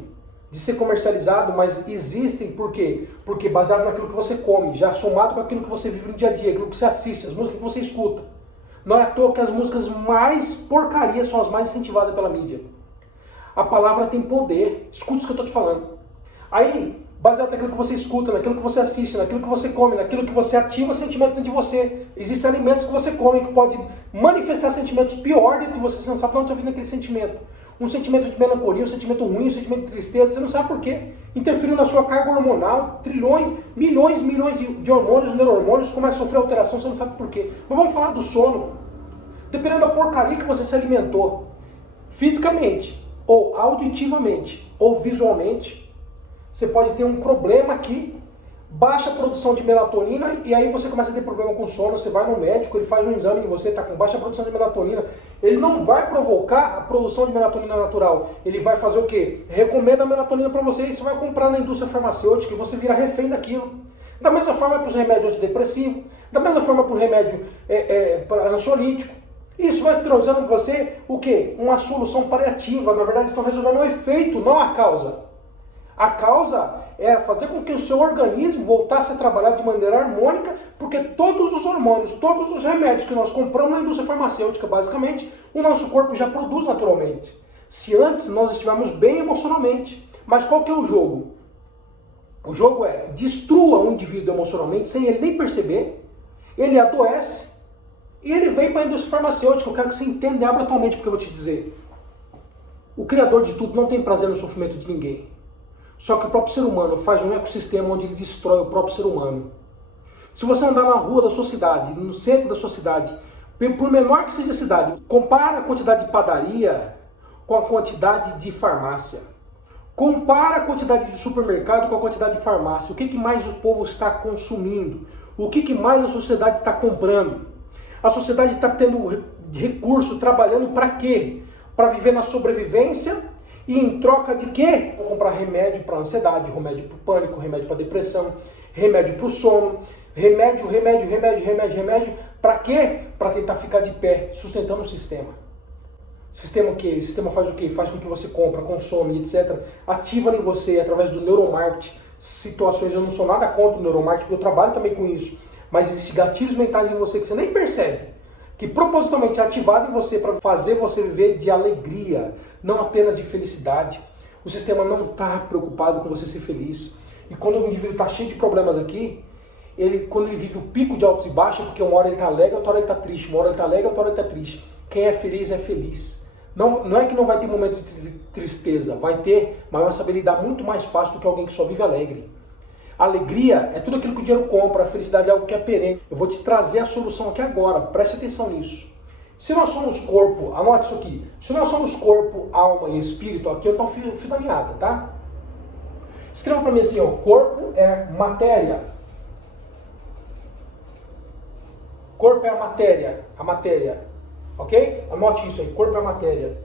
de ser comercializado, mas existem por quê? Porque baseado naquilo que você come, já somado com aquilo que você vive no dia a dia, aquilo que você assiste, as músicas que você escuta. Não é à toa que as músicas mais porcarias são as mais incentivadas pela mídia. A palavra tem poder. Escute isso que eu estou te falando. Aí, baseado naquilo que você escuta, naquilo que você assiste, naquilo que você come, naquilo que você ativa sentimento dentro de você. Existem alimentos que você come que pode manifestar sentimentos piores dentro de você. Você não sabe de onde está vindo aquele sentimento. Um sentimento de melancolia, um sentimento ruim, um sentimento de tristeza. Você não sabe por quê. Interferindo na sua carga hormonal, trilhões, milhões de hormônios, neurohormônios, começam a sofrer alteração, você não sabe por quê. Mas vamos falar do sono. Dependendo da porcaria que você se alimentou, fisicamente, ou auditivamente, ou visualmente, você pode ter um problema aqui, baixa produção de melatonina, e aí você começa a ter problema com sono, você vai no médico, ele faz um exame e você está com baixa produção de melatonina. Ele não vai provocar a produção de melatonina natural, ele vai fazer o quê? Recomenda a melatonina para você e você vai comprar na indústria farmacêutica e você vira refém daquilo. Da mesma forma para os remédios antidepressivos, da mesma forma para o remédio ansiolítico. Isso vai trazer em você o quê? Uma solução paliativa. Na verdade, estão resolvendo o efeito, não a causa. A causa é fazer com que o seu organismo voltasse a trabalhar de maneira harmônica, porque todos os hormônios, todos os remédios que nós compramos na indústria farmacêutica, basicamente, o nosso corpo já produz naturalmente. Se antes nós estivermos bem emocionalmente. Mas qual que é o jogo? O jogo é, destrua um indivíduo emocionalmente sem ele nem perceber, ele adoece, e ele vem para a indústria farmacêutica. Eu quero que você entenda e abra a tua mente, porque eu vou te dizer. O Criador de tudo não tem prazer no sofrimento de ninguém. Só que o próprio ser humano faz um ecossistema onde ele destrói o próprio ser humano. Se você andar na rua da sua cidade, no centro da sua cidade, por menor que seja a cidade, compara a quantidade de padaria com a quantidade de farmácia. Compara a quantidade de supermercado com a quantidade de farmácia. O que mais o povo está consumindo? O que mais a sociedade está comprando? A sociedade está tendo recurso, trabalhando para quê? Para viver na sobrevivência e em troca de quê? Vou comprar remédio para ansiedade, remédio para o pânico, remédio para depressão, remédio para o sono, remédio, para quê? Para tentar ficar de pé, sustentando o sistema. Sistema o quê? O sistema faz o quê? Faz com que você compra, consome, etc. Ativa em você, através do neuromarketing, situações, eu não sou nada contra o neuromarketing, porque eu trabalho também com isso. Mas existem gatilhos mentais em você que você nem percebe, que propositalmente é ativado em você para fazer você viver de alegria, não apenas de felicidade. O sistema não está preocupado com você ser feliz. E quando o indivíduo está cheio de problemas aqui, quando ele vive o pico de altos e baixos, porque uma hora ele está alegre, outra hora ele está triste, uma hora ele está alegre, outra hora ele está triste. Quem é feliz é feliz. Não é que não vai ter momentos de tristeza, vai ter, mas vai saber lidar muito mais fácil do que alguém que só vive alegre. A alegria é tudo aquilo que o dinheiro compra, a felicidade é algo que é perene. Eu vou te trazer a solução aqui agora, preste atenção nisso. Se nós somos corpo, anote isso aqui, se nós somos corpo, alma e espírito, aqui eu estou fio da meada, tá? Escreva para mim assim, ó, corpo é matéria. Corpo é a matéria, ok? Anote isso aí, corpo é matéria,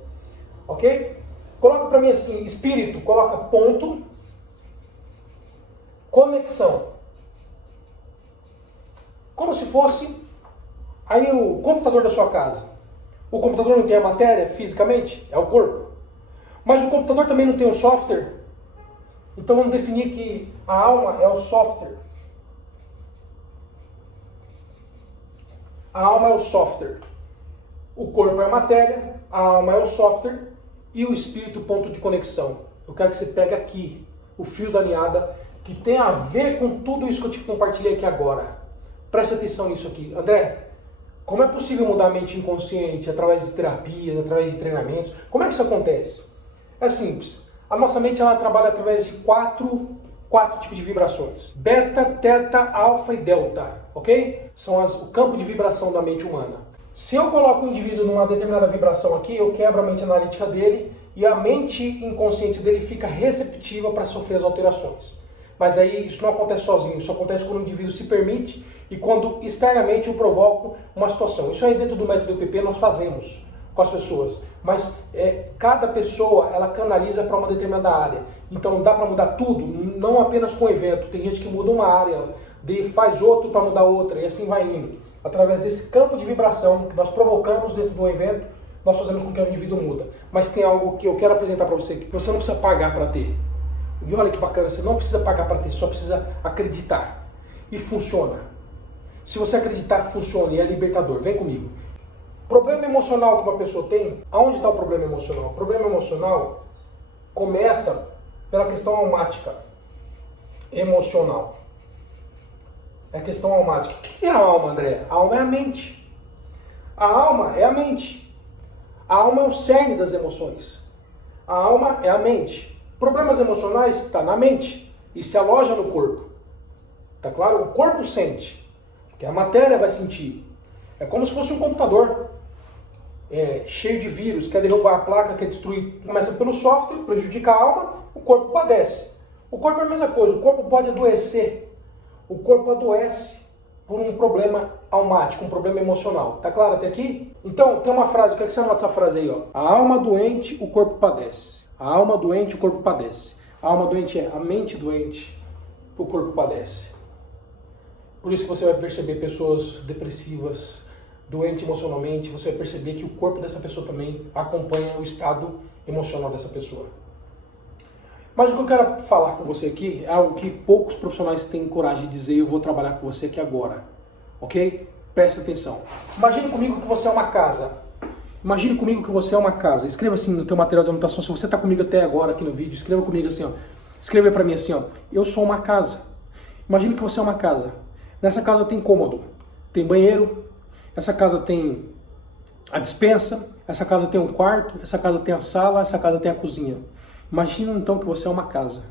ok? Coloca para mim assim, espírito, coloca ponto, conexão. Como se fosse aí o computador da sua casa. O computador não tem a matéria fisicamente, é o corpo. Mas o computador também não tem o software. Então vamos definir que a alma é o software. A alma é o software. O corpo é a matéria, a alma é o software e o espírito o ponto de conexão. Eu quero que você pegue aqui o fio da meada que tem a ver com tudo isso que eu te compartilhei aqui agora. Preste atenção nisso aqui. André, como é possível mudar a mente inconsciente através de terapias, através de treinamentos? Como é que isso acontece? É simples. A nossa mente ela trabalha através de quatro tipos de vibrações. Beta, teta, alfa e delta. Ok? São o campo de vibração da mente humana. Se eu coloco o indivíduo numa determinada vibração aqui, eu quebro a mente analítica dele e a mente inconsciente dele fica receptiva para sofrer as alterações. Mas aí isso não acontece sozinho, isso acontece quando o indivíduo se permite e quando externamente eu provoco uma situação. Isso aí dentro do método EPP nós fazemos com as pessoas, mas cada pessoa ela canaliza para uma determinada área. Então dá para mudar tudo, não apenas com o evento. Tem gente que muda uma área, faz outro para mudar outra e assim vai indo. através desse campo de vibração que nós provocamos dentro do evento, nós fazemos com que o indivíduo muda. Mas tem algo que eu quero apresentar para você, que você não precisa pagar para ter. E olha que bacana, você não precisa pagar para ter, só precisa acreditar. E funciona. Se você acreditar, funciona e é libertador. Vem comigo. Problema emocional que uma pessoa tem, aonde está o problema emocional? O problema emocional começa pela questão almática, emocional. É a questão almática. O que é a alma, André? A alma é a mente. A alma é a mente. A alma é o cerne das emoções. A alma é a mente. Problemas emocionais estão na mente e se aloja no corpo. Tá claro? O corpo sente, porque a matéria vai sentir. É como se fosse um computador cheio de vírus, quer derrubar a placa, quer destruir. Começa pelo software, prejudica a alma, o corpo padece. O corpo é a mesma coisa, o corpo pode adoecer. O corpo adoece por um problema almático, um problema emocional. Tá claro até aqui? Então, tem uma frase, eu quero que você anote essa frase aí, ó. A alma doente, o corpo padece. A alma doente, o corpo padece. A alma doente é a mente doente, o corpo padece. Por isso que você vai perceber pessoas depressivas, doentes emocionalmente, você vai perceber que o corpo dessa pessoa também acompanha o estado emocional dessa pessoa. Mas o que eu quero falar com você aqui é algo que poucos profissionais têm coragem de dizer e eu vou trabalhar com você aqui agora. Ok? Presta atenção. Imagine comigo que você é uma casa. Imagine comigo que você é uma casa. Escreva assim no teu material de anotação. Se você está comigo até agora aqui no vídeo, escreva comigo assim, ó. Escreva para mim assim, ó. Eu sou uma casa. Imagine que você é uma casa. Nessa casa tem cômodo, tem banheiro, essa casa tem a despensa, essa casa tem um quarto, essa casa tem a sala, essa casa tem a cozinha. Imagina então que você é uma casa.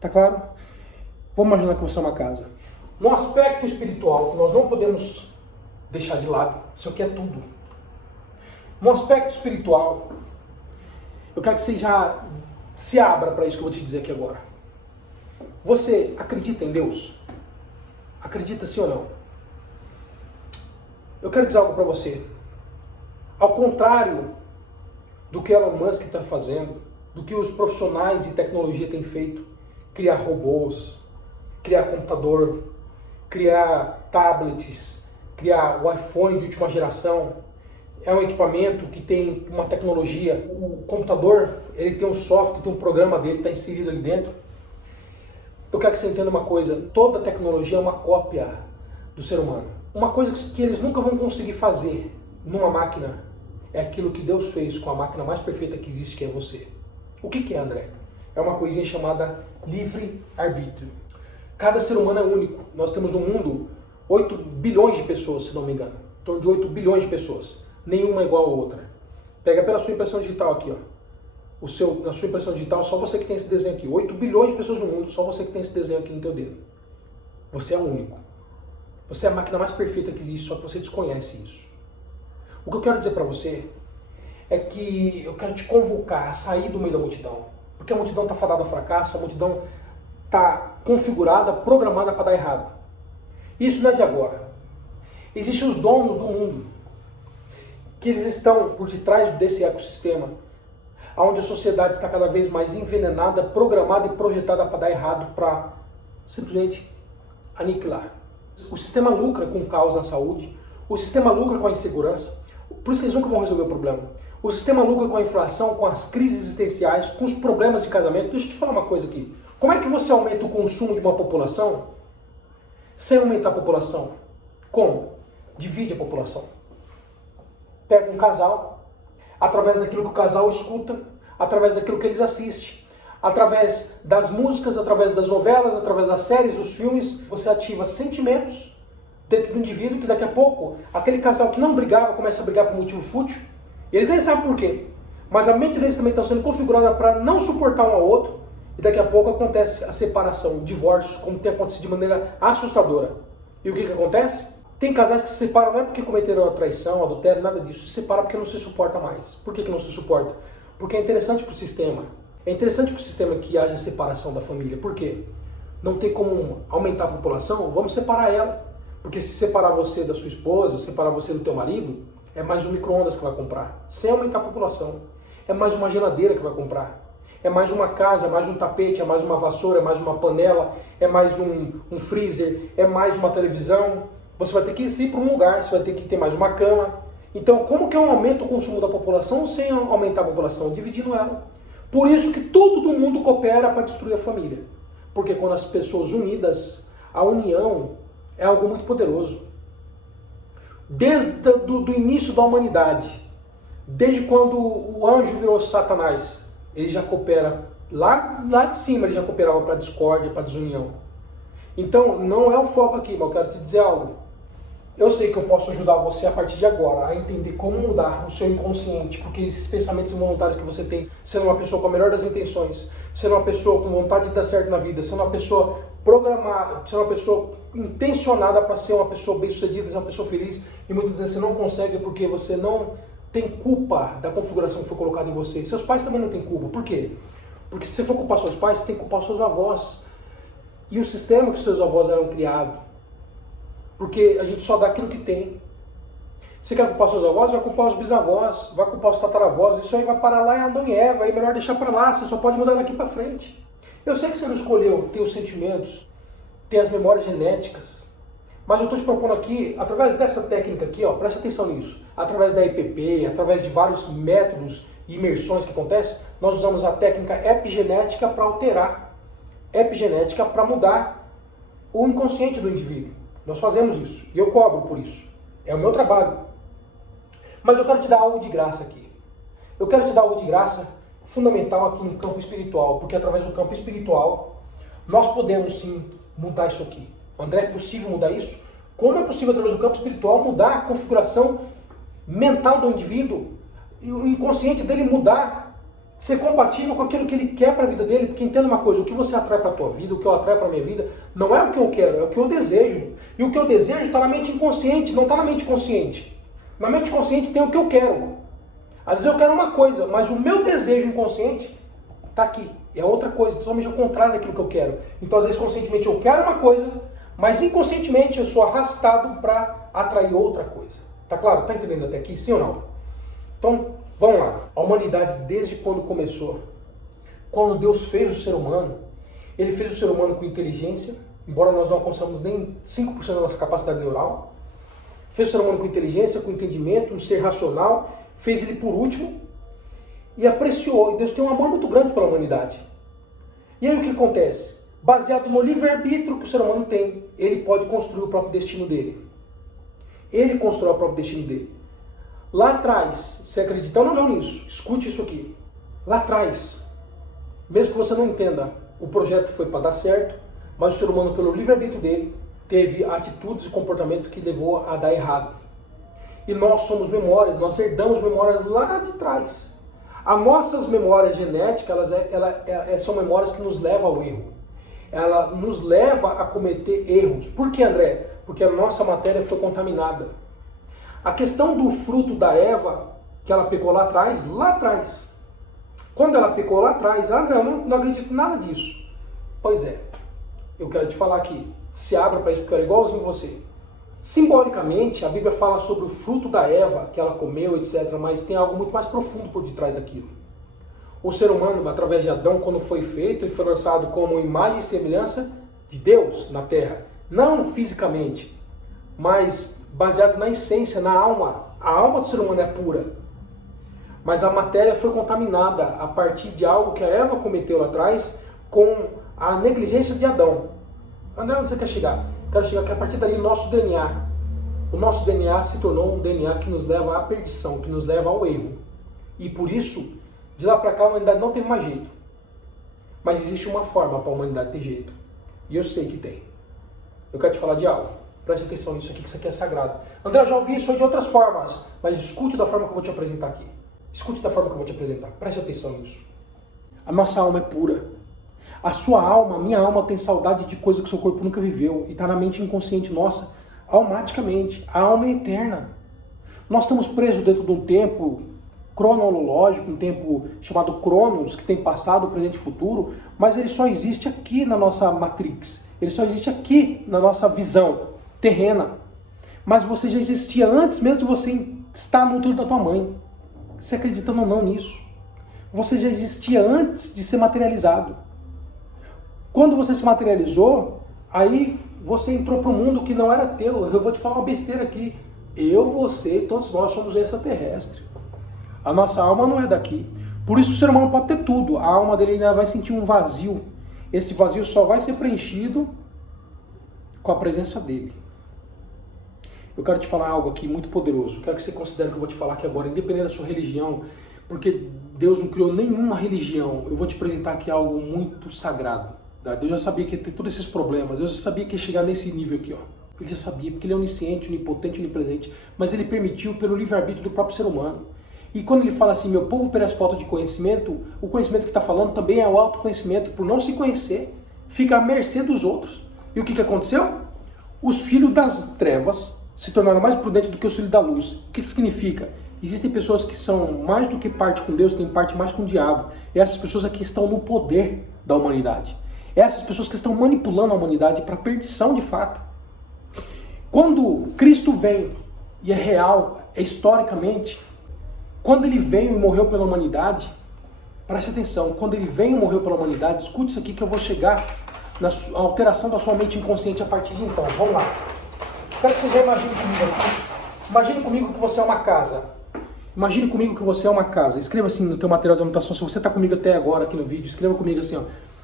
Tá claro? Vamos imaginar que você é uma casa. No aspecto espiritual, que nós não podemos deixar de lado, isso aqui é tudo. No aspecto espiritual, eu quero que você já se abra para isso que eu vou te dizer aqui agora. Você acredita em Deus? Acredita sim ou não? Eu quero dizer algo para você. Ao contrário do que Elon Musk está fazendo, do que os profissionais de tecnologia têm feito, criar robôs, criar computador, criar tablets, criar o iPhone de última geração, é um equipamento que tem uma tecnologia, o computador, ele tem um software, tem um programa dele, está inserido ali dentro. Eu quero que você entenda uma coisa, toda tecnologia é uma cópia do ser humano. Uma coisa que eles nunca vão conseguir fazer numa máquina é aquilo que Deus fez com a máquina mais perfeita que existe, que é você. O que é, André? É uma coisinha chamada livre-arbítrio. Cada ser humano é único. Nós temos no mundo 8 bilhões de pessoas, se não me engano. Em torno de 8 bilhões de pessoas. Nenhuma é igual a outra. Pega pela sua impressão digital aqui, ó. Na sua impressão digital, só você que tem esse desenho aqui. 8 bilhões de pessoas no mundo, só você que tem esse desenho aqui no teu dedo. Você é único. Você é a máquina mais perfeita que existe, só que você desconhece isso. O que eu quero dizer para você é que eu quero te convocar a sair do meio da multidão. Porque a multidão está fadada ao fracasso, a multidão está configurada, programada para dar errado. Isso não é de agora. Existem os donos do mundo, que eles estão por detrás desse ecossistema, onde a sociedade está cada vez mais envenenada, programada e projetada para dar errado, para simplesmente aniquilar. O sistema lucra com o caos na saúde, o sistema lucra com a insegurança, por isso que eles nunca vão resolver o problema. O sistema lucra com a inflação, com as crises existenciais, com os problemas de casamento. Deixa eu te falar uma coisa aqui. Como é que você aumenta o consumo de uma população sem aumentar a população? Como? Divide a população. Pega um casal, através daquilo que o casal escuta, através daquilo que eles assistem, através das músicas, através das novelas, através das séries, dos filmes, você ativa sentimentos dentro do indivíduo que daqui a pouco, aquele casal que não brigava, começa a brigar por motivo fútil, e eles nem sabem por quê, mas a mente deles também está sendo configurada para não suportar um ao outro, e daqui a pouco acontece a separação, o divórcio, como tem acontecido de maneira assustadora. E o que acontece? Tem casais que se separam não é porque cometeram a traição, adultério, nada disso, se separa porque não se suporta mais. Por que não se suporta? Porque é interessante para o sistema. É interessante para o sistema que haja separação da família. Por quê? Não tem como aumentar a população, vamos separar ela. Porque se separar você da sua esposa, separar você do teu marido, é mais um micro-ondas que vai comprar, sem aumentar a população. É mais uma geladeira que vai comprar. É mais uma casa, é mais um tapete, é mais uma vassoura, é mais uma panela, é mais um freezer, é mais uma televisão, Você vai ter que ir para um lugar, você vai ter que ter mais uma cama. Então, como que eu aumento o consumo da população sem aumentar a população? Dividindo ela. Por isso que todo mundo coopera para destruir a família. Porque quando as pessoas unidas, a união é algo muito poderoso. Desde o início da humanidade, desde quando o anjo virou Satanás, ele já coopera, lá de cima ele já cooperava para a discórdia, para a desunião. Então, não é o foco aqui, mas eu quero te dizer algo. Eu sei que eu posso ajudar você a partir de agora a entender como mudar o seu inconsciente, porque esses pensamentos involuntários que você tem, sendo uma pessoa com a melhor das intenções, sendo uma pessoa com vontade de dar certo na vida, sendo uma pessoa programada, sendo uma pessoa intencionada para ser uma pessoa bem-sucedida, ser uma pessoa feliz, e muitas vezes você não consegue porque você não tem culpa da configuração que foi colocada em você. Seus pais também não têm culpa. Por quê? Porque se você for culpar seus pais, você tem que culpar seus avós. E o sistema que seus avós eram criados. Porque a gente só dá aquilo que tem. Você quer culpar seus avós, vai culpar os bisavós, vai culpar os tataravós, isso aí vai parar lá em Adão e Eva, é melhor deixar para lá, você só pode mudar daqui para frente. Eu sei que você não escolheu ter os sentimentos, ter as memórias genéticas, mas eu estou te propondo aqui, através dessa técnica aqui, ó, presta atenção nisso, através da EPP, através de vários métodos e imersões que acontecem, nós usamos a técnica epigenética para alterar, epigenética para mudar o inconsciente do indivíduo. Nós fazemos isso, e eu cobro por isso. É o meu trabalho. Mas eu quero te dar algo de graça aqui. Eu quero te dar algo de graça fundamental aqui no campo espiritual, porque através do campo espiritual nós podemos sim mudar isso aqui. André, é possível mudar isso? Como é possível através do campo espiritual mudar a configuração mental do indivíduo e o inconsciente dele mudar, ser compatível com aquilo que ele quer para a vida dele? Porque entenda uma coisa, o que você atrai para a tua vida, o que eu atraio para a minha vida, não é o que eu quero, é o que eu desejo. E o que eu desejo está na mente inconsciente, não está na mente consciente. Na mente consciente tem o que eu quero. Às vezes eu quero uma coisa, mas o meu desejo inconsciente está aqui. É outra coisa, totalmente ao contrário daquilo que eu quero. Então às vezes conscientemente eu quero uma coisa, mas inconscientemente eu sou arrastado para atrair outra coisa. Tá claro? Tá entendendo até aqui? Sim ou não? Então, vamos lá. A humanidade desde quando começou, quando Deus fez o ser humano, Ele fez o ser humano com inteligência, embora nós não alcançamos nem 5% da nossa capacidade neural, fez o ser humano com inteligência, com entendimento, um ser racional, fez ele por último e apreciou. E Deus tem um amor muito grande pela humanidade. E aí o que acontece? Baseado no livre-arbítrio que o ser humano tem, ele pode construir o próprio destino dele. Ele constrói o próprio destino dele. Lá atrás, você acreditando ou não nisso, escute isso aqui. Lá atrás, mesmo que você não entenda, o projeto foi para dar certo, mas o ser humano, pelo livre-arbítrio dele, teve atitudes e comportamento que levou a dar errado. E nós somos memórias, nós herdamos memórias lá de trás. As nossas memórias genéticas, elas são memórias que nos levam ao erro. Ela nos leva a cometer erros. Por que, André? Porque a nossa matéria foi contaminada. A questão do fruto da Eva, que ela pecou lá atrás. Quando ela pecou lá atrás, André, eu não acredito em nada disso. Pois é, eu quero te falar aqui. Se abra para isso, porque eu era igualzinho você. Simbolicamente, a Bíblia fala sobre o fruto da Eva, que ela comeu, etc., mas tem algo muito mais profundo por detrás daquilo. O ser humano, através de Adão, quando foi feito, ele foi lançado como imagem e semelhança de Deus na terra. Não fisicamente, mas baseado na essência, na alma. A alma do ser humano é pura. Mas a matéria foi contaminada a partir de algo que a Eva cometeu lá atrás com a negligência de Adão. André, onde você quer chegar? Quero chegar que a partir dali o nosso DNA se tornou um DNA que nos leva à perdição, que nos leva ao erro. E por isso, de lá para cá a humanidade não teve mais jeito. Mas existe uma forma para a humanidade ter jeito. E eu sei que tem. Eu quero te falar de algo. Preste atenção nisso aqui, que isso aqui é sagrado. André, eu já ouvi isso de outras formas, mas escute da forma que eu vou te apresentar aqui. Escute da forma que eu vou te apresentar. Preste atenção nisso. A nossa alma é pura. A sua alma, a minha alma tem saudade de coisa que o seu corpo nunca viveu e está na mente inconsciente nossa automaticamente. A alma é eterna. Nós estamos presos dentro de um tempo cronológico, um tempo chamado Cronos, que tem passado, presente e futuro, mas ele só existe aqui na nossa Matrix. Ele só existe aqui na nossa visão terrena. Mas você já existia antes mesmo de você estar no útero da tua mãe. Você acreditando ou não nisso? Você já existia antes de ser materializado. Quando você se materializou, aí você entrou para um mundo que não era teu. Eu vou te falar uma besteira aqui. Eu, você e todos nós somos extraterrestres. A nossa alma não é daqui. Por isso o ser humano pode ter tudo. A alma dele ainda vai sentir um vazio. Esse vazio só vai ser preenchido com a presença dele. Eu quero te falar algo aqui muito poderoso. Quero que você considere o que eu vou te falar aqui agora, independente da sua religião, porque Deus não criou nenhuma religião. Eu vou te apresentar aqui algo muito sagrado. Tá? Deus já sabia que ia ter todos esses problemas. Deus já sabia que ia chegar nesse nível aqui, ó. Ele já sabia, porque ele é onisciente, onipotente, onipresente, mas ele permitiu pelo livre-arbítrio do próprio ser humano. E quando ele fala assim, meu povo perece falta de conhecimento, o conhecimento que está falando também é o autoconhecimento. Por não se conhecer, fica à mercê dos outros. E o que aconteceu? Os filhos das trevas se tornaram mais prudentes do que os filhos da luz. O que significa? Existem pessoas que são mais do que parte com Deus, tem parte mais com o diabo. E essas pessoas aqui estão no poder da humanidade. Essas pessoas que estão manipulando a humanidade para perdição de fato. Quando Cristo vem, e é real, é historicamente, quando ele veio e morreu pela humanidade, preste atenção, quando ele veio e morreu pela humanidade, escute isso aqui que eu vou chegar na alteração da sua mente inconsciente a partir de então. Vamos lá. Quero que você já imagine comigo aqui. Imagine comigo que você é uma casa. Imagine comigo que você é uma casa. Escreva assim no teu material de anotação, se você está comigo até agora aqui no vídeo, escreva comigo assim, ó.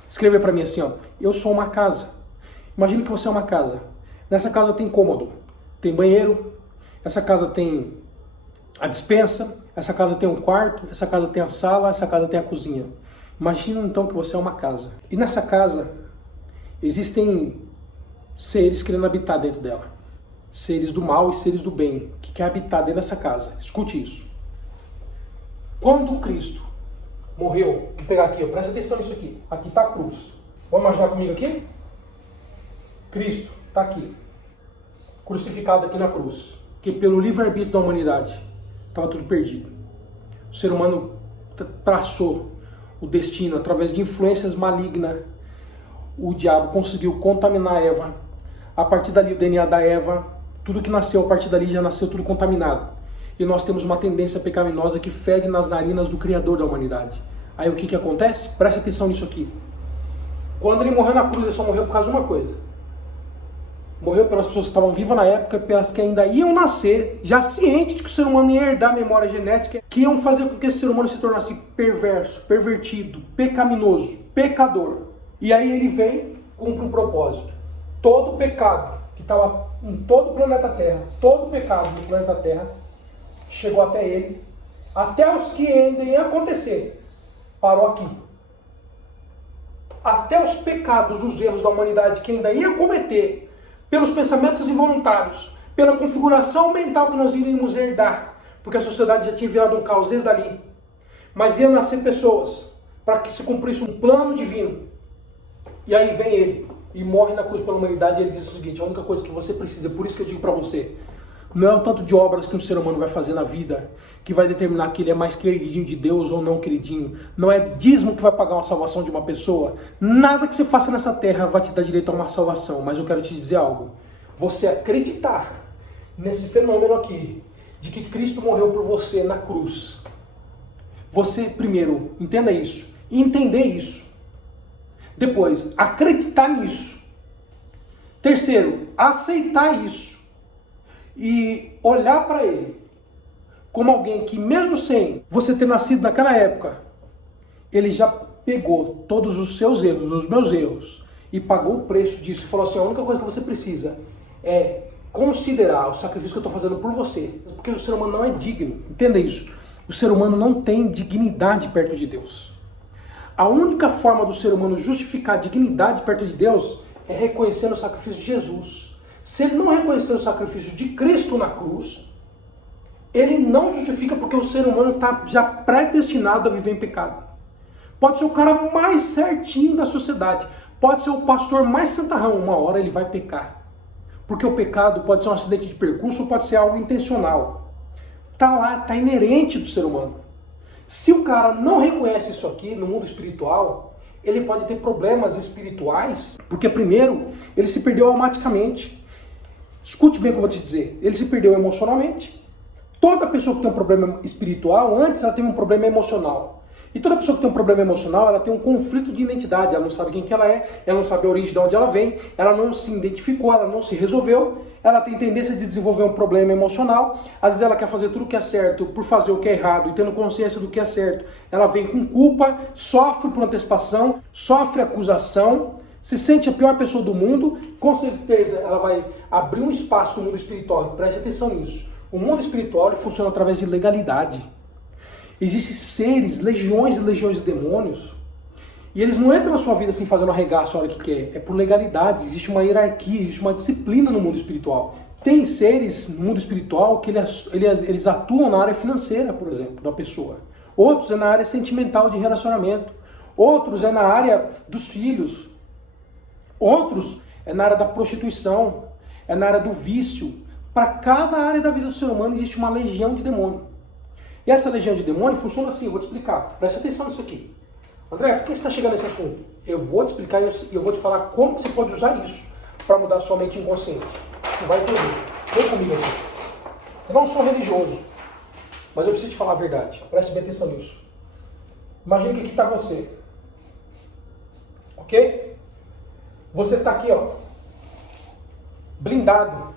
Escreva para mim assim, ó. Eu sou uma casa. Imagine que você é uma casa. Nessa casa tem cômodo, tem banheiro, essa casa tem a despensa, essa casa tem um quarto, essa casa tem a sala, essa casa tem a cozinha. Imagina então que você é uma casa. E nessa casa existem seres querendo habitar dentro dela. Seres do mal e seres do bem, que querem habitar dentro dessa casa. Escute isso. Quando Cristo morreu, vou pegar aqui, ó, presta atenção nisso aqui. Aqui está a cruz. Vamos imaginar comigo aqui? Cristo está aqui, crucificado aqui na cruz, que pelo livre-arbítrio da humanidade estava tudo perdido. O ser humano traçou o destino através de influências malignas. O diabo conseguiu contaminar Eva. A partir dali, o DNA da Eva, tudo que nasceu a partir dali já nasceu tudo contaminado. E nós temos uma tendência pecaminosa que fede nas narinas do Criador da humanidade. Aí o que acontece? Preste atenção nisso aqui. Quando ele morreu na cruz, ele só morreu por causa de uma coisa. Morreu pelas pessoas que estavam vivas na época, pelas que ainda iam nascer, já ciente de que o ser humano ia herdar a memória genética, que iam fazer com que esse ser humano se tornasse perverso, pervertido, pecaminoso, pecador. E aí ele vem, cumpre um propósito. Todo pecado que estava em todo o planeta Terra, todo pecado do planeta Terra, chegou até ele, até os que ainda iam acontecer, parou aqui. Até os pecados, os erros da humanidade que ainda ia cometer, pelos pensamentos involuntários, pela configuração mental que nós iríamos herdar, porque a sociedade já tinha virado um caos desde ali. Mas iam nascer pessoas para que se cumprisse um plano divino. E aí vem ele e morre na cruz pela humanidade e ele diz o seguinte: a única coisa que você precisa, por isso que eu digo para você, não é o tanto de obras que um ser humano vai fazer na vida que vai determinar que ele é mais queridinho de Deus ou não queridinho. Não é dízimo que vai pagar uma salvação de uma pessoa. Nada que você faça nessa terra vai te dar direito a uma salvação. Mas eu quero te dizer algo. Você acreditar nesse fenômeno aqui, de que Cristo morreu por você na cruz. Você, primeiro, entenda isso. E entender isso. Depois, acreditar nisso. Terceiro, aceitar isso. E olhar para ele como alguém que, mesmo sem você ter nascido naquela época, ele já pegou todos os seus erros, os meus erros, e pagou o preço disso. E falou assim: a única coisa que você precisa é considerar o sacrifício que eu estou fazendo por você. Porque o ser humano não é digno. Entenda isso. O ser humano não tem dignidade perto de Deus. A única forma do ser humano justificar a dignidade perto de Deus é reconhecendo o sacrifício de Jesus. Se ele não reconhecer o sacrifício de Cristo na cruz, ele não justifica, porque o ser humano está já predestinado a viver em pecado. Pode ser o cara mais certinho da sociedade, pode ser o pastor mais santarrão, uma hora ele vai pecar. Porque o pecado pode ser um acidente de percurso ou pode ser algo intencional. Está lá, está inerente do ser humano. Se o cara não reconhece isso aqui no mundo espiritual, ele pode ter problemas espirituais, porque primeiro, ele se perdeu automaticamente. Escute bem o que eu vou te dizer. Ele se perdeu emocionalmente. Toda pessoa que tem um problema espiritual, antes ela teve um problema emocional. E toda pessoa que tem um problema emocional, ela tem um conflito de identidade, ela não sabe quem que ela não sabe a origem de onde ela vem, ela não se identificou, ela não se resolveu, ela tem tendência de desenvolver um problema emocional, às vezes ela quer fazer tudo o que é certo por fazer o que é errado e tendo consciência do que é certo, ela vem com culpa, sofre por antecipação, sofre acusação, se sente a pior pessoa do mundo, com certeza ela vai abrir um espaço no mundo espiritual, preste atenção nisso, o mundo espiritual funciona através de legalidade. Existem seres, legiões e legiões de demônios, e eles não entram na sua vida assim fazendo arregaço a hora que quer. É por legalidade, existe uma hierarquia, existe uma disciplina no mundo espiritual. Tem seres no mundo espiritual que eles atuam na área financeira, por exemplo, da pessoa. Outros é na área sentimental de relacionamento. Outros é na área dos filhos. Outros é na área da prostituição, é na área do vício. Para cada área da vida do ser humano existe uma legião de demônio. E essa legião de demônio funciona assim, eu vou te explicar. Presta atenção nisso aqui. André, por que você está chegando nesse assunto? Eu vou te explicar e eu vou te falar como você pode usar isso para mudar a sua mente inconsciente. Você vai entender. Vem comigo aqui. Eu não sou religioso, mas eu preciso te falar a verdade. Preste bem atenção nisso. Imagina que aqui está você. Ok? Você está aqui, ó, blindado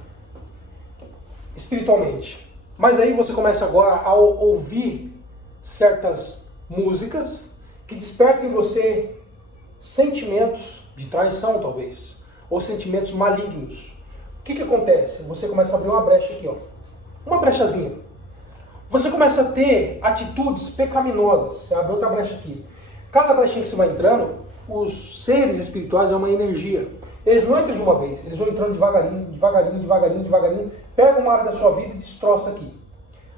espiritualmente. Mas aí você começa agora a ouvir certas músicas que despertam em você sentimentos de traição, talvez, ou sentimentos malignos. O que acontece? Você começa a abrir uma brecha aqui, ó, uma brechazinha. Você começa a ter atitudes pecaminosas. Você abre outra brecha aqui. Cada brechinha que você vai entrando, os seres espirituais é uma energia. Eles não entram de uma vez, eles vão entrando devagarinho, devagarinho, devagarinho, devagarinho, pega uma área da sua vida e destroça aqui.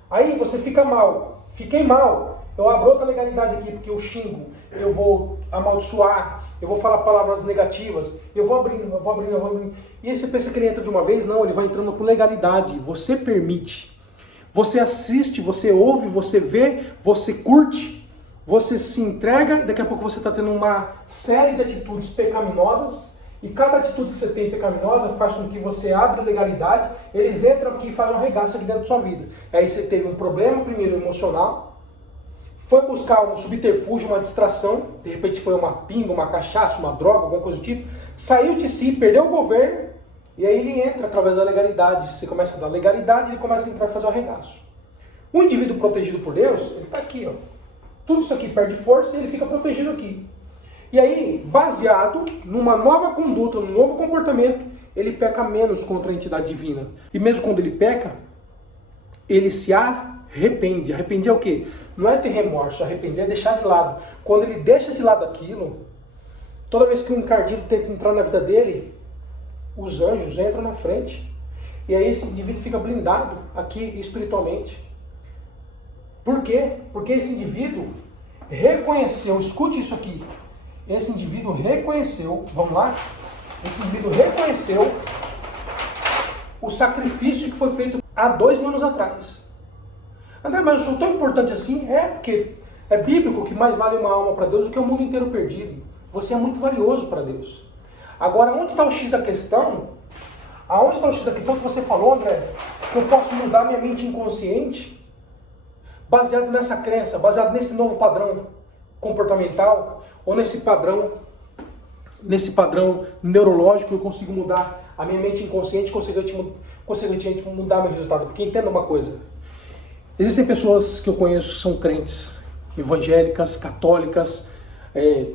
Aí você fica mal, fiquei mal, eu abro outra legalidade aqui, porque eu xingo, eu vou amaldiçoar, eu vou falar palavras negativas, eu vou abrindo, eu vou abrindo, eu vou abrindo. E aí você pensa que ele entra de uma vez? Não, ele vai entrando por legalidade, você permite. Você assiste, você ouve, você vê, você curte, você se entrega e daqui a pouco você está tendo uma série de atitudes pecaminosas. E cada atitude que você tem pecaminosa faz com que você abra legalidade, eles entram aqui e fazem um regaço aqui dentro da sua vida. Aí você teve um problema primeiro emocional, foi buscar um subterfúgio, uma distração, de repente foi uma pinga, uma cachaça, uma droga, alguma coisa do tipo, saiu de si, perdeu o governo, e aí ele entra através da legalidade. Você começa a dar legalidade, ele começa a entrar e fazer um regaço. O indivíduo protegido por Deus, ele está aqui, ó. Tudo isso aqui perde força e ele fica protegido aqui. E aí, baseado numa nova conduta, num novo comportamento, ele peca menos contra a entidade divina. E mesmo quando ele peca, ele se arrepende. Arrepender é o quê? Não é ter remorso, arrepender é deixar de lado. Quando ele deixa de lado aquilo, toda vez que um encardido tenta entrar na vida dele, os anjos entram na frente. E aí esse indivíduo fica blindado aqui espiritualmente. Por quê? Porque esse indivíduo reconheceu, escute isso aqui, esse indivíduo reconheceu, vamos lá? Esse indivíduo reconheceu o sacrifício que foi feito há 2000 anos atrás. André, mas eu sou tão importante assim? É, porque é bíblico que mais vale uma alma para Deus do que o mundo inteiro perdido. Você é muito valioso para Deus. Agora, onde está o X da questão? Aonde está o X da questão que você falou, André? Que eu posso mudar minha mente inconsciente baseado nessa crença, baseado nesse novo padrão comportamental, ou nesse padrão neurológico, eu consigo mudar a minha mente inconsciente, consequentemente mudar meu resultado. Porque entenda uma coisa, existem pessoas que eu conheço que são crentes, evangélicas, católicas,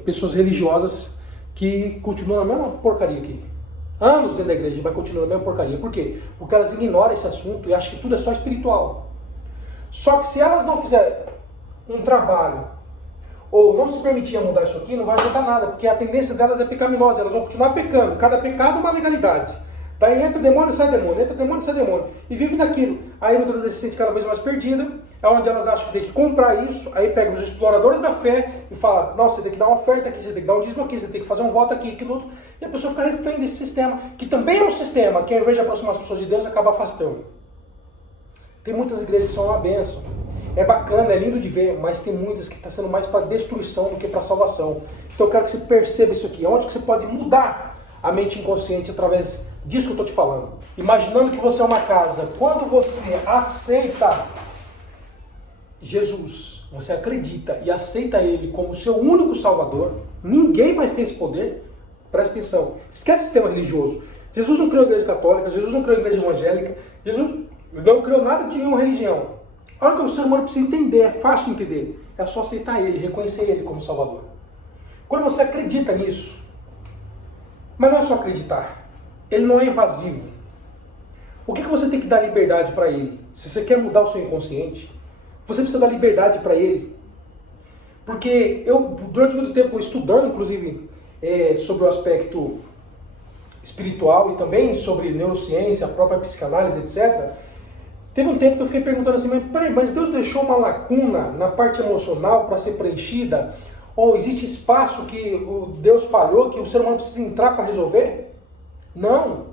pessoas religiosas, que continuam na mesma porcaria aqui. Anos dentro da igreja, vai continuar na mesma porcaria. Por quê? Porque elas ignoram esse assunto e acham que tudo é só espiritual. Só que se elas não fizerem um trabalho ou não se permitir mudar isso aqui, não vai adiantar nada, porque a tendência delas é pecaminosa, elas vão continuar pecando, cada pecado é uma legalidade. Daí entra demônio, sai demônio, entra demônio, sai demônio, e vive naquilo. Aí muitas vezes se sente cada vez mais perdida, é onde elas acham que tem que comprar isso, aí pega os exploradores da fé e fala, não, você tem que dar uma oferta aqui, você tem que dar um dízimo aqui, você tem que fazer um voto aqui, aquilo outro, e a pessoa fica refém desse sistema, que também é um sistema que ao invés de aproximar as pessoas de Deus, acaba afastando. Tem muitas igrejas que são uma bênção. É bacana, é lindo de ver, mas tem muitas que estão sendo mais para destruição do que para salvação. Então eu quero que você perceba isso aqui. Onde que você pode mudar a mente inconsciente através disso que eu estou te falando. Imaginando que você é uma casa. Quando você aceita Jesus, você acredita e aceita Ele como seu único Salvador, ninguém mais tem esse poder, presta atenção, esquece o sistema religioso. Jesus não criou a igreja católica, Jesus não criou a igreja evangélica, Jesus não criou nada de nenhuma religião. A hora que o ser humano precisa entender, é fácil entender, é só aceitar Ele, reconhecer Ele como Salvador. Quando você acredita nisso, mas não é só acreditar, Ele não é invasivo. O que você tem que dar liberdade para Ele? Se você quer mudar o seu inconsciente, você precisa dar liberdade para Ele. Porque eu, durante muito tempo, estudando, inclusive, sobre o aspecto espiritual e também sobre neurociência, a própria psicanálise, etc., teve um tempo que eu fiquei perguntando assim, mas peraí, mas Deus deixou uma lacuna na parte emocional para ser preenchida? Ou existe espaço que Deus falhou, que o ser humano precisa entrar para resolver? Não.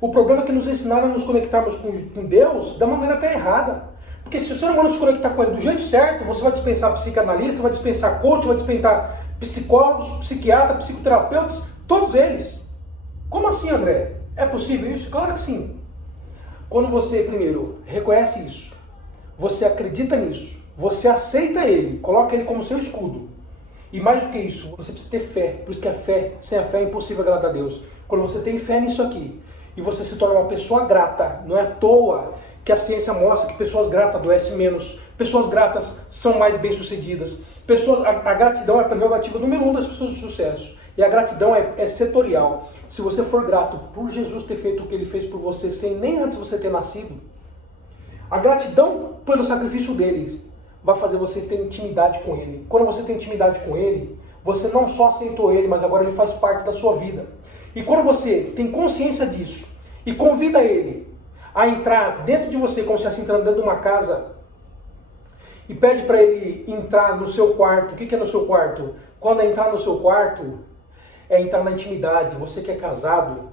O problema é que nos ensinaram a nos conectarmos com Deus da maneira até errada. Porque se o ser humano se conectar com Ele do jeito certo, você vai dispensar psicanalista, vai dispensar coach, vai dispensar psicólogos, psiquiatras, psicoterapeutas, todos eles. Como assim, André? É possível isso? Claro que sim. Quando você, primeiro, reconhece isso, você acredita nisso, você aceita Ele, coloca Ele como seu escudo. E mais do que isso, você precisa ter fé. Por isso que a fé, sem a fé é impossível agradar a Deus. Quando você tem fé nisso aqui, e você se torna uma pessoa grata, não é à toa que a ciência mostra que pessoas gratas adoecem menos, pessoas gratas são mais bem-sucedidas. A gratidão é a prerrogativa número 1 das pessoas de sucesso. E a gratidão é setorial. Se você for grato por Jesus ter feito o que Ele fez por você, sem nem antes você ter nascido, a gratidão pelo sacrifício dele vai fazer você ter intimidade com Ele. Quando você tem intimidade com Ele, você não só aceitou Ele, mas agora Ele faz parte da sua vida. E quando você tem consciência disso e convida Ele a entrar dentro de você, como se estivesse entrando dentro de uma casa, e pede para Ele entrar no seu quarto. O que é no seu quarto? Quando é entrar no seu quarto, é entrar na intimidade. Você que é casado,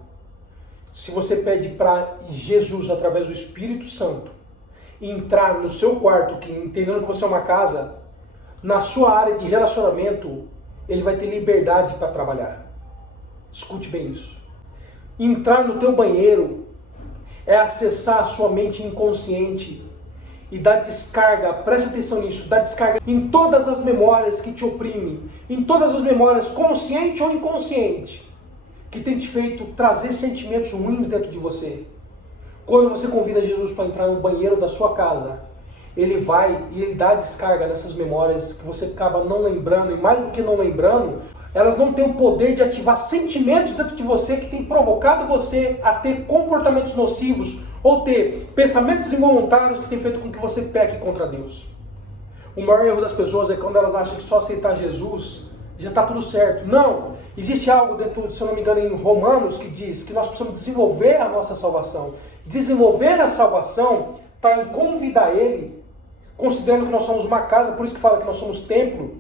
se você pede para Jesus, através do Espírito Santo, entrar no seu quarto, que entendendo que você é uma casa, na sua área de relacionamento, Ele vai ter liberdade para trabalhar. Escute bem isso. Entrar no teu banheiro é acessar a sua mente inconsciente e dar descarga, preste atenção nisso, dar descarga em todas as memórias que te oprimem, em todas as memórias, consciente ou inconsciente, que tem te feito trazer sentimentos ruins dentro de você. Quando você convida Jesus para entrar no banheiro da sua casa, Ele vai e Ele dá descarga nessas memórias que você acaba não lembrando, e mais do que não lembrando, elas não têm o poder de ativar sentimentos dentro de você que tem provocado você a ter comportamentos nocivos ou ter pensamentos involuntários que tem feito com que você peque contra Deus. O maior erro das pessoas é quando elas acham que só aceitar Jesus já está tudo certo. Não! Existe algo dentro, se eu não me engano, em Romanos, que diz que nós precisamos desenvolver a nossa salvação. Desenvolver a salvação está em convidar Ele, considerando que nós somos uma casa, por isso que fala que nós somos templo.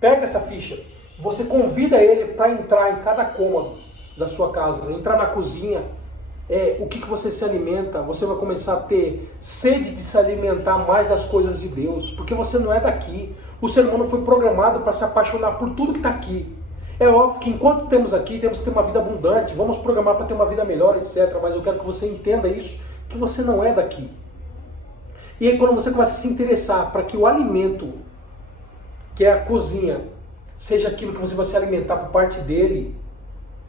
Pega essa ficha. Você convida Ele para entrar em cada cômodo da sua casa, entrar na cozinha. O que você se alimenta, você vai começar a ter sede de se alimentar mais das coisas de Deus, porque você não é daqui. O ser humano foi programado para se apaixonar por tudo que está aqui. É óbvio que enquanto temos aqui, temos que ter uma vida abundante, vamos programar para ter uma vida melhor, etc. Mas eu quero que você entenda isso, que você não é daqui. E aí quando você começa a se interessar para que o alimento, que é a cozinha, seja aquilo que você vai se alimentar por parte dele,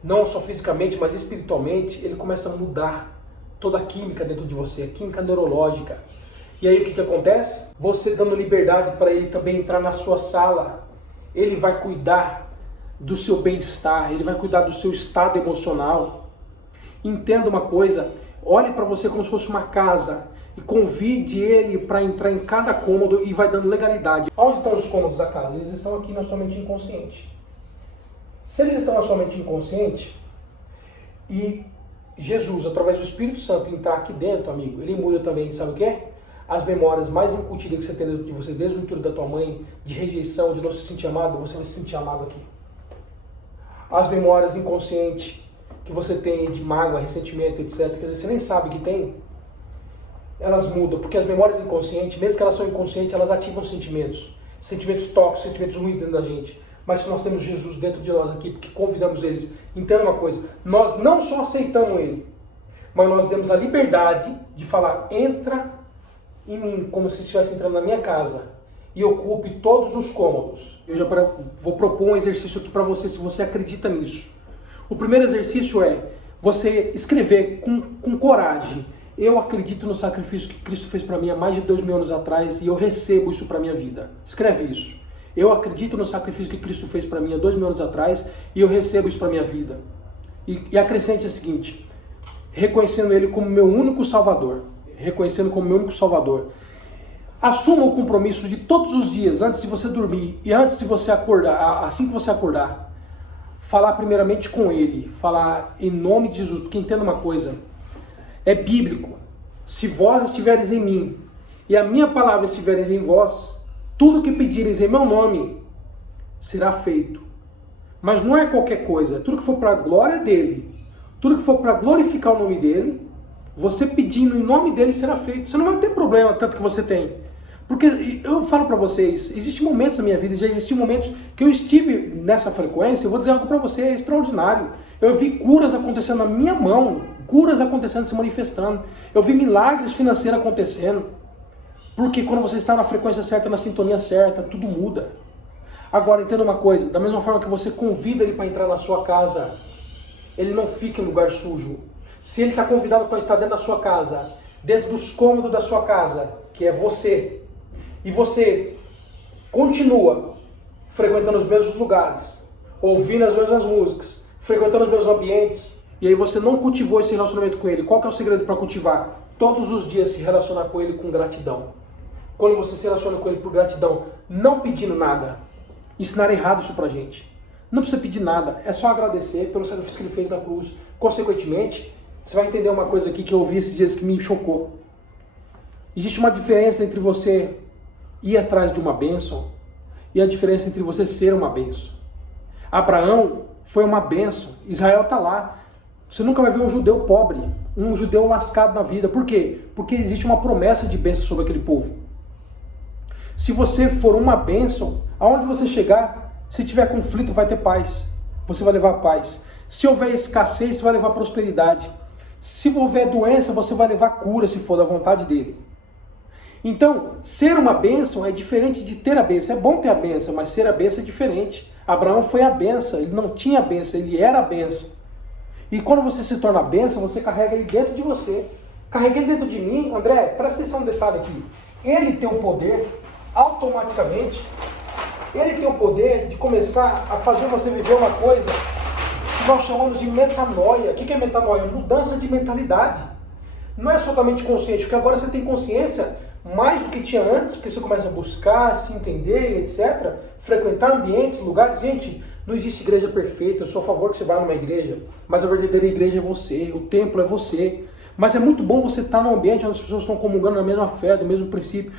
não só fisicamente, mas espiritualmente, ele começa a mudar toda a química dentro de você, a química neurológica. E aí o que acontece? Você dando liberdade para ele também entrar na sua sala, ele vai cuidar do seu bem-estar, ele vai cuidar do seu estado emocional. Entenda uma coisa, olhe para você como se fosse uma casa e convide ele para entrar em cada cômodo e vai dando legalidade. Onde estão os cômodos da casa? Eles estão aqui na sua mente inconsciente. Se eles estão na sua mente inconsciente e Jesus, através do Espírito Santo, entrar aqui dentro, amigo, ele muda também, sabe o quê? As memórias mais incutidas que você tem dentro de você, desde o interior da tua mãe, de rejeição, de não se sentir amado, você vai se sentir amado aqui. As memórias inconscientes que você tem de mágoa, ressentimento, etc., quer dizer, você nem sabe que tem, elas mudam, porque as memórias inconscientes, mesmo que elas são inconscientes, elas ativam sentimentos tóxicos, sentimentos ruins dentro da gente. Mas se nós temos Jesus dentro de nós aqui, porque convidamos eles, entenda uma coisa, nós não só aceitamos Ele, mas nós demos a liberdade de falar, entra em mim, como se estivesse entrando na minha casa, e ocupe todos os cômodos. Eu já vou propor um exercício aqui para você, se você acredita nisso. O primeiro exercício é você escrever com coragem: eu acredito no sacrifício que Cristo fez para mim há mais de 2000 anos atrás e eu recebo isso para minha vida. Escreve isso. Eu acredito no sacrifício que Cristo fez para mim há 2000 anos atrás e eu recebo isso para minha vida. E acrescente o seguinte: reconhecendo Ele como meu único Salvador. Reconhecendo como meu único Salvador. Assuma o compromisso de todos os dias, antes de você dormir e antes de você acordar, assim que você acordar, falar primeiramente com Ele, falar em nome de Jesus, porque entenda uma coisa, é bíblico: se vós estiveres em mim e a minha palavra estiveres em vós, tudo que pedires em meu nome será feito. Mas não é qualquer coisa, tudo que for para a glória dele, tudo que for para glorificar o nome dele, você pedindo em nome dele será feito. Você não vai ter problema tanto que você tem. Porque eu falo para vocês, existem momentos na minha vida, já existiam momentos que eu estive nessa frequência. Eu vou dizer algo para você, é extraordinário. Eu vi curas acontecendo na minha mão, curas acontecendo, se manifestando. Eu vi milagres financeiros acontecendo. Porque quando você está na frequência certa, na sintonia certa, tudo muda. Agora, entenda uma coisa, da mesma forma que você convida ele para entrar na sua casa, ele não fica em lugar sujo. Se ele está convidado para estar dentro da sua casa, dentro dos cômodos da sua casa, que é você, e você continua frequentando os mesmos lugares, ouvindo as mesmas músicas, frequentando os mesmos ambientes, e aí você não cultivou esse relacionamento com ele, qual que é o segredo para cultivar? Todos os dias se relacionar com ele com gratidão. Quando você se relaciona com ele por gratidão, não pedindo nada, ensinaram errado isso pra gente. Não precisa pedir nada, é só agradecer pelo sacrifício que ele fez na cruz. Consequentemente, você vai entender uma coisa aqui que eu ouvi esses dias que me chocou. Existe uma diferença entre você ir atrás de uma bênção e a diferença entre você ser uma bênção. Abraão foi uma bênção, Israel está lá. Você nunca vai ver um judeu pobre, um judeu lascado na vida. Por quê? Porque existe uma promessa de bênção sobre aquele povo. Se você for uma bênção, aonde você chegar, se tiver conflito, vai ter paz. Você vai levar paz. Se houver escassez, você vai levar prosperidade. Se houver doença, você vai levar cura, se for da vontade dele. Então, ser uma bênção é diferente de ter a bênção. É bom ter a bênção, mas ser a bênção é diferente. Abraão foi a bênção, ele não tinha a bênção, ele era a bênção. E quando você se torna a bênção, você carrega ele dentro de você. Carrega ele dentro de mim. André, presta atenção no detalhe aqui. Ele tem o poder, automaticamente, ele tem o poder de começar a fazer você viver uma coisa que nós chamamos de metanoia. O que é metanoia? Mudança de mentalidade. Não é somente consciente, porque agora você tem consciência mais do que tinha antes, porque você começa a buscar, se entender, etc. Frequentar ambientes, lugares. Gente, não existe igreja perfeita, eu sou a favor que você vá numa igreja, mas a verdadeira igreja é você, o templo é você. Mas é muito bom você estar num ambiente onde as pessoas estão comungando na mesma fé, do mesmo princípio.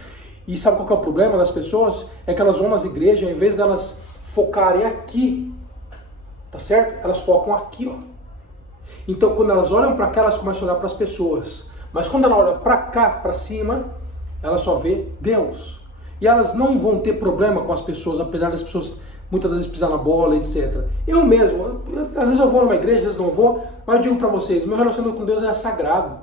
E sabe qual que é o problema das pessoas? É que elas vão nas igrejas, ao invés delas focarem aqui, tá certo? Elas focam aqui, ó. Então, quando elas olham para cá, elas começam a olhar para as pessoas. Mas quando ela olha para cá, para cima, ela só vê Deus. E elas não vão ter problema com as pessoas, apesar das pessoas muitas vezes pisar na bola, etc. Eu mesmo, às vezes eu vou numa igreja, às vezes não vou, mas eu digo para vocês, meu relacionamento com Deus é sagrado.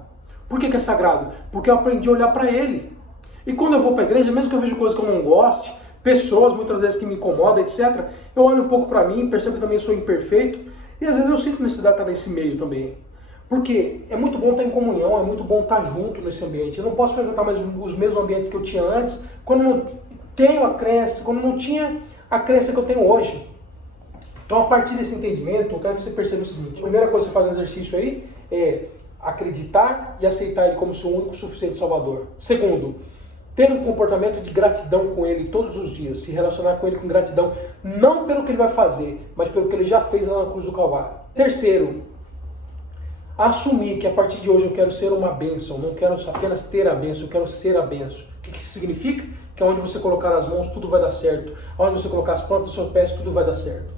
Por que é sagrado? Porque eu aprendi a olhar para Ele. E quando eu vou para a igreja, mesmo que eu veja coisas que eu não goste, pessoas muitas vezes que me incomodam, etc., eu olho um pouco para mim, percebo que também sou imperfeito, e às vezes eu sinto necessidade de estar nesse meio também. Porque é muito bom estar em comunhão, é muito bom estar junto nesse ambiente. Eu não posso frequentar mais os mesmos ambientes que eu tinha antes, quando eu não tenho a crença, quando eu não tinha a crença que eu tenho hoje. Então, a partir desse entendimento, eu quero que você perceba o seguinte: a primeira coisa que você faz no exercício aí é acreditar e aceitar Ele como seu único suficiente Salvador. Segundo, ter um comportamento de gratidão com Ele todos os dias, se relacionar com Ele com gratidão, não pelo que Ele vai fazer, mas pelo que Ele já fez lá na cruz do Calvário. Terceiro, assumir que a partir de hoje eu quero ser uma bênção, não quero apenas ter a bênção, eu quero ser a bênção. O que isso significa? Que onde você colocar as mãos, tudo vai dar certo. Onde você colocar as plantas dos seus pés, tudo vai dar certo.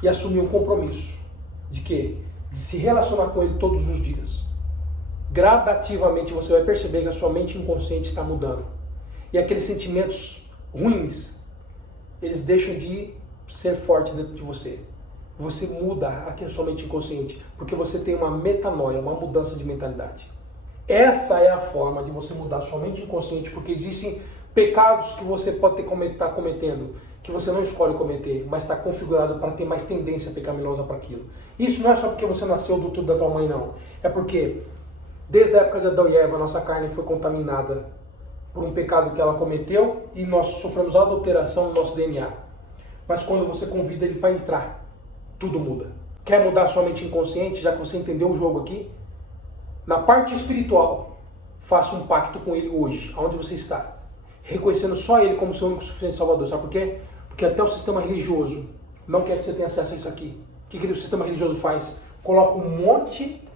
E assumir um compromisso. De quê? De se relacionar com Ele todos os dias. Gradativamente você vai perceber que a sua mente inconsciente está mudando. E aqueles sentimentos ruins, eles deixam de ser fortes dentro de você. Você muda aqui a sua mente inconsciente, porque você tem uma metanoia, uma mudança de mentalidade. Essa é a forma de você mudar a sua mente inconsciente, porque existem pecados que você pode estar cometendo, que você não escolhe cometer, mas está configurado para ter mais tendência pecaminosa para aquilo. Isso não é só porque você nasceu do útero da tua mãe, não. É porque, desde a época de Adão e Eva, a nossa carne foi contaminada por um pecado que ela cometeu e nós sofremos adulteração no nosso DNA. Mas quando você convida ele para entrar, tudo muda. Quer mudar sua mente inconsciente, já que você entendeu o jogo aqui? Na parte espiritual, faça um pacto com ele hoje, aonde você está. Reconhecendo só ele como seu único suficiente salvador. Sabe por quê? Porque até o sistema religioso não quer que você tenha acesso a isso aqui. O que o sistema religioso faz? Coloca um monte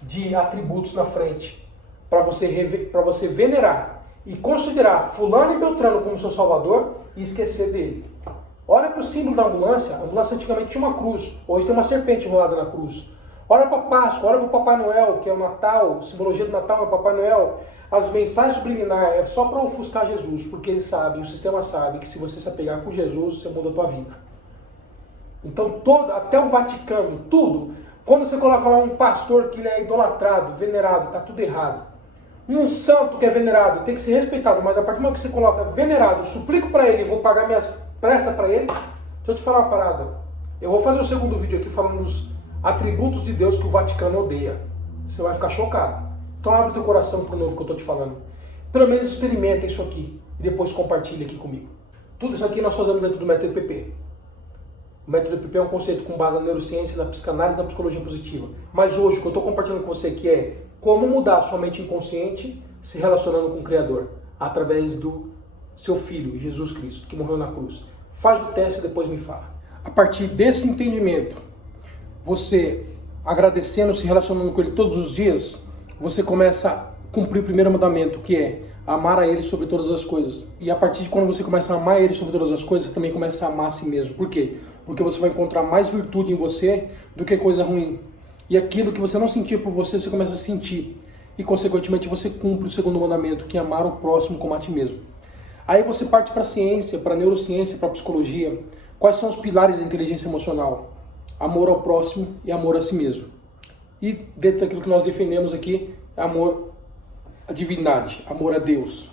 de atributos na frente para você venerar e considerar fulano e beltrano como seu salvador e esquecer dele. Olha para o símbolo da ambulância. A ambulância antigamente tinha uma cruz. Hoje tem uma serpente enrolada na cruz. Olha para a Páscoa, olha para o Papai Noel, que é o Natal, a simbologia do Natal é o Papai Noel. As mensagens subliminares é só para ofuscar Jesus, porque eles sabem, o sistema sabe que se você se apegar com Jesus, você muda a tua vida. Então, até o Vaticano, tudo, quando você coloca lá um pastor que ele é idolatrado, venerado, está tudo errado. Um santo que é venerado tem que ser respeitado, mas a partir do momento que você coloca venerado, suplico para ele, vou pagar minhas pressas para ele, deixa eu te falar uma parada. Eu vou fazer o segundo vídeo aqui falando dos atributos de Deus que o Vaticano odeia. Você vai ficar chocado. Então abre teu coração para o novo que eu estou te falando. Pelo menos experimenta isso aqui e depois compartilha aqui comigo. Tudo isso aqui nós fazemos dentro do método PP. O método PP é um conceito com base na neurociência, na psicanálise e na psicologia positiva. Mas hoje o que eu estou compartilhando com você aqui é como mudar a sua mente inconsciente se relacionando com o Criador através do seu Filho, Jesus Cristo, que morreu na cruz. Faz o teste e depois me fala. A partir desse entendimento, você agradecendo, se relacionando com Ele todos os dias, você começa a cumprir o primeiro mandamento, que é amar a Ele sobre todas as coisas. E a partir de quando você começa a amar Ele sobre todas as coisas, você também começa a amar a si mesmo. Por quê? Porque você vai encontrar mais virtude em você do que coisa ruim. E aquilo que você não sentia por você, você começa a sentir. E, consequentemente, você cumpre o segundo mandamento, que é amar o próximo como a ti mesmo. Aí você parte para a ciência, para a neurociência, para a psicologia. Quais são os pilares da inteligência emocional? Amor ao próximo e amor a si mesmo. E dentro daquilo que nós defendemos aqui, amor à divindade, amor a Deus.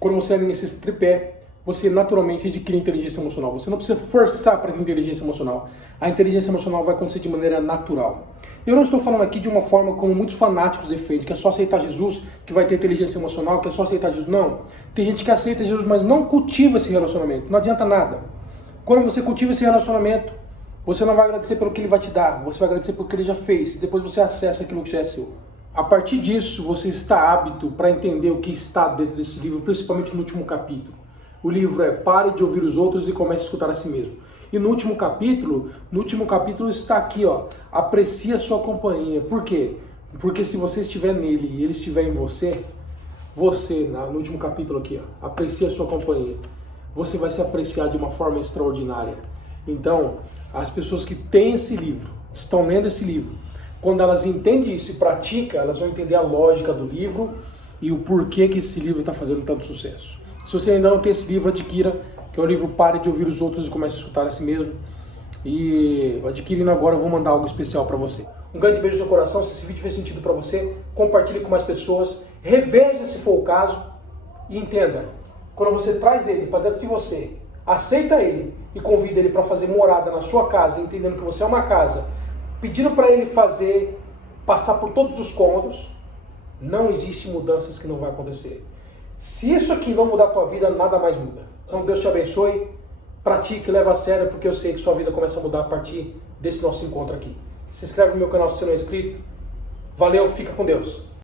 Quando você alinha esse tripé, você naturalmente adquire inteligência emocional. Você não precisa forçar para ter inteligência emocional. A inteligência emocional vai acontecer de maneira natural. Eu não estou falando aqui de uma forma como muitos fanáticos defendem, que é só aceitar Jesus, que vai ter inteligência emocional, que é só aceitar Jesus. Não. Tem gente que aceita Jesus, mas não cultiva esse relacionamento. Não adianta nada. Quando você cultiva esse relacionamento, você não vai agradecer pelo que ele vai te dar, você vai agradecer pelo que ele já fez, e depois você acessa aquilo que já é seu. A partir disso, você está apto para entender o que está dentro desse livro, principalmente no último capítulo. O livro é Pare de ouvir os outros e comece a escutar a si mesmo. E no último capítulo está aqui, ó, aprecie a sua companhia. Por quê? Porque se você estiver nele e ele estiver em você, no último capítulo aqui, ó, aprecie a sua companhia. Você vai se apreciar de uma forma extraordinária. Então, as pessoas que têm esse livro, estão lendo esse livro, quando elas entendem isso e praticam, elas vão entender a lógica do livro e o porquê que esse livro está fazendo tanto sucesso. Se você ainda não tem esse livro, adquira, que é o livro Pare de Ouvir os Outros e Comece a Escutar a Si Mesmo. E adquirindo agora, eu vou mandar algo especial para você. Um grande beijo no seu coração. Se esse vídeo fez sentido para você, compartilhe com mais pessoas, reveja se for o caso e entenda, quando você traz ele para dentro de você, aceita ele e convida ele para fazer morada na sua casa, entendendo que você é uma casa, pedindo para ele passar por todos os cômodos, não existe mudanças que não vai acontecer. Se isso aqui não mudar a tua vida, nada mais muda. Então Deus te abençoe, pratique, leva a sério, porque eu sei que sua vida começa a mudar a partir desse nosso encontro aqui. Se inscreve no meu canal se você não é inscrito. Valeu, fica com Deus.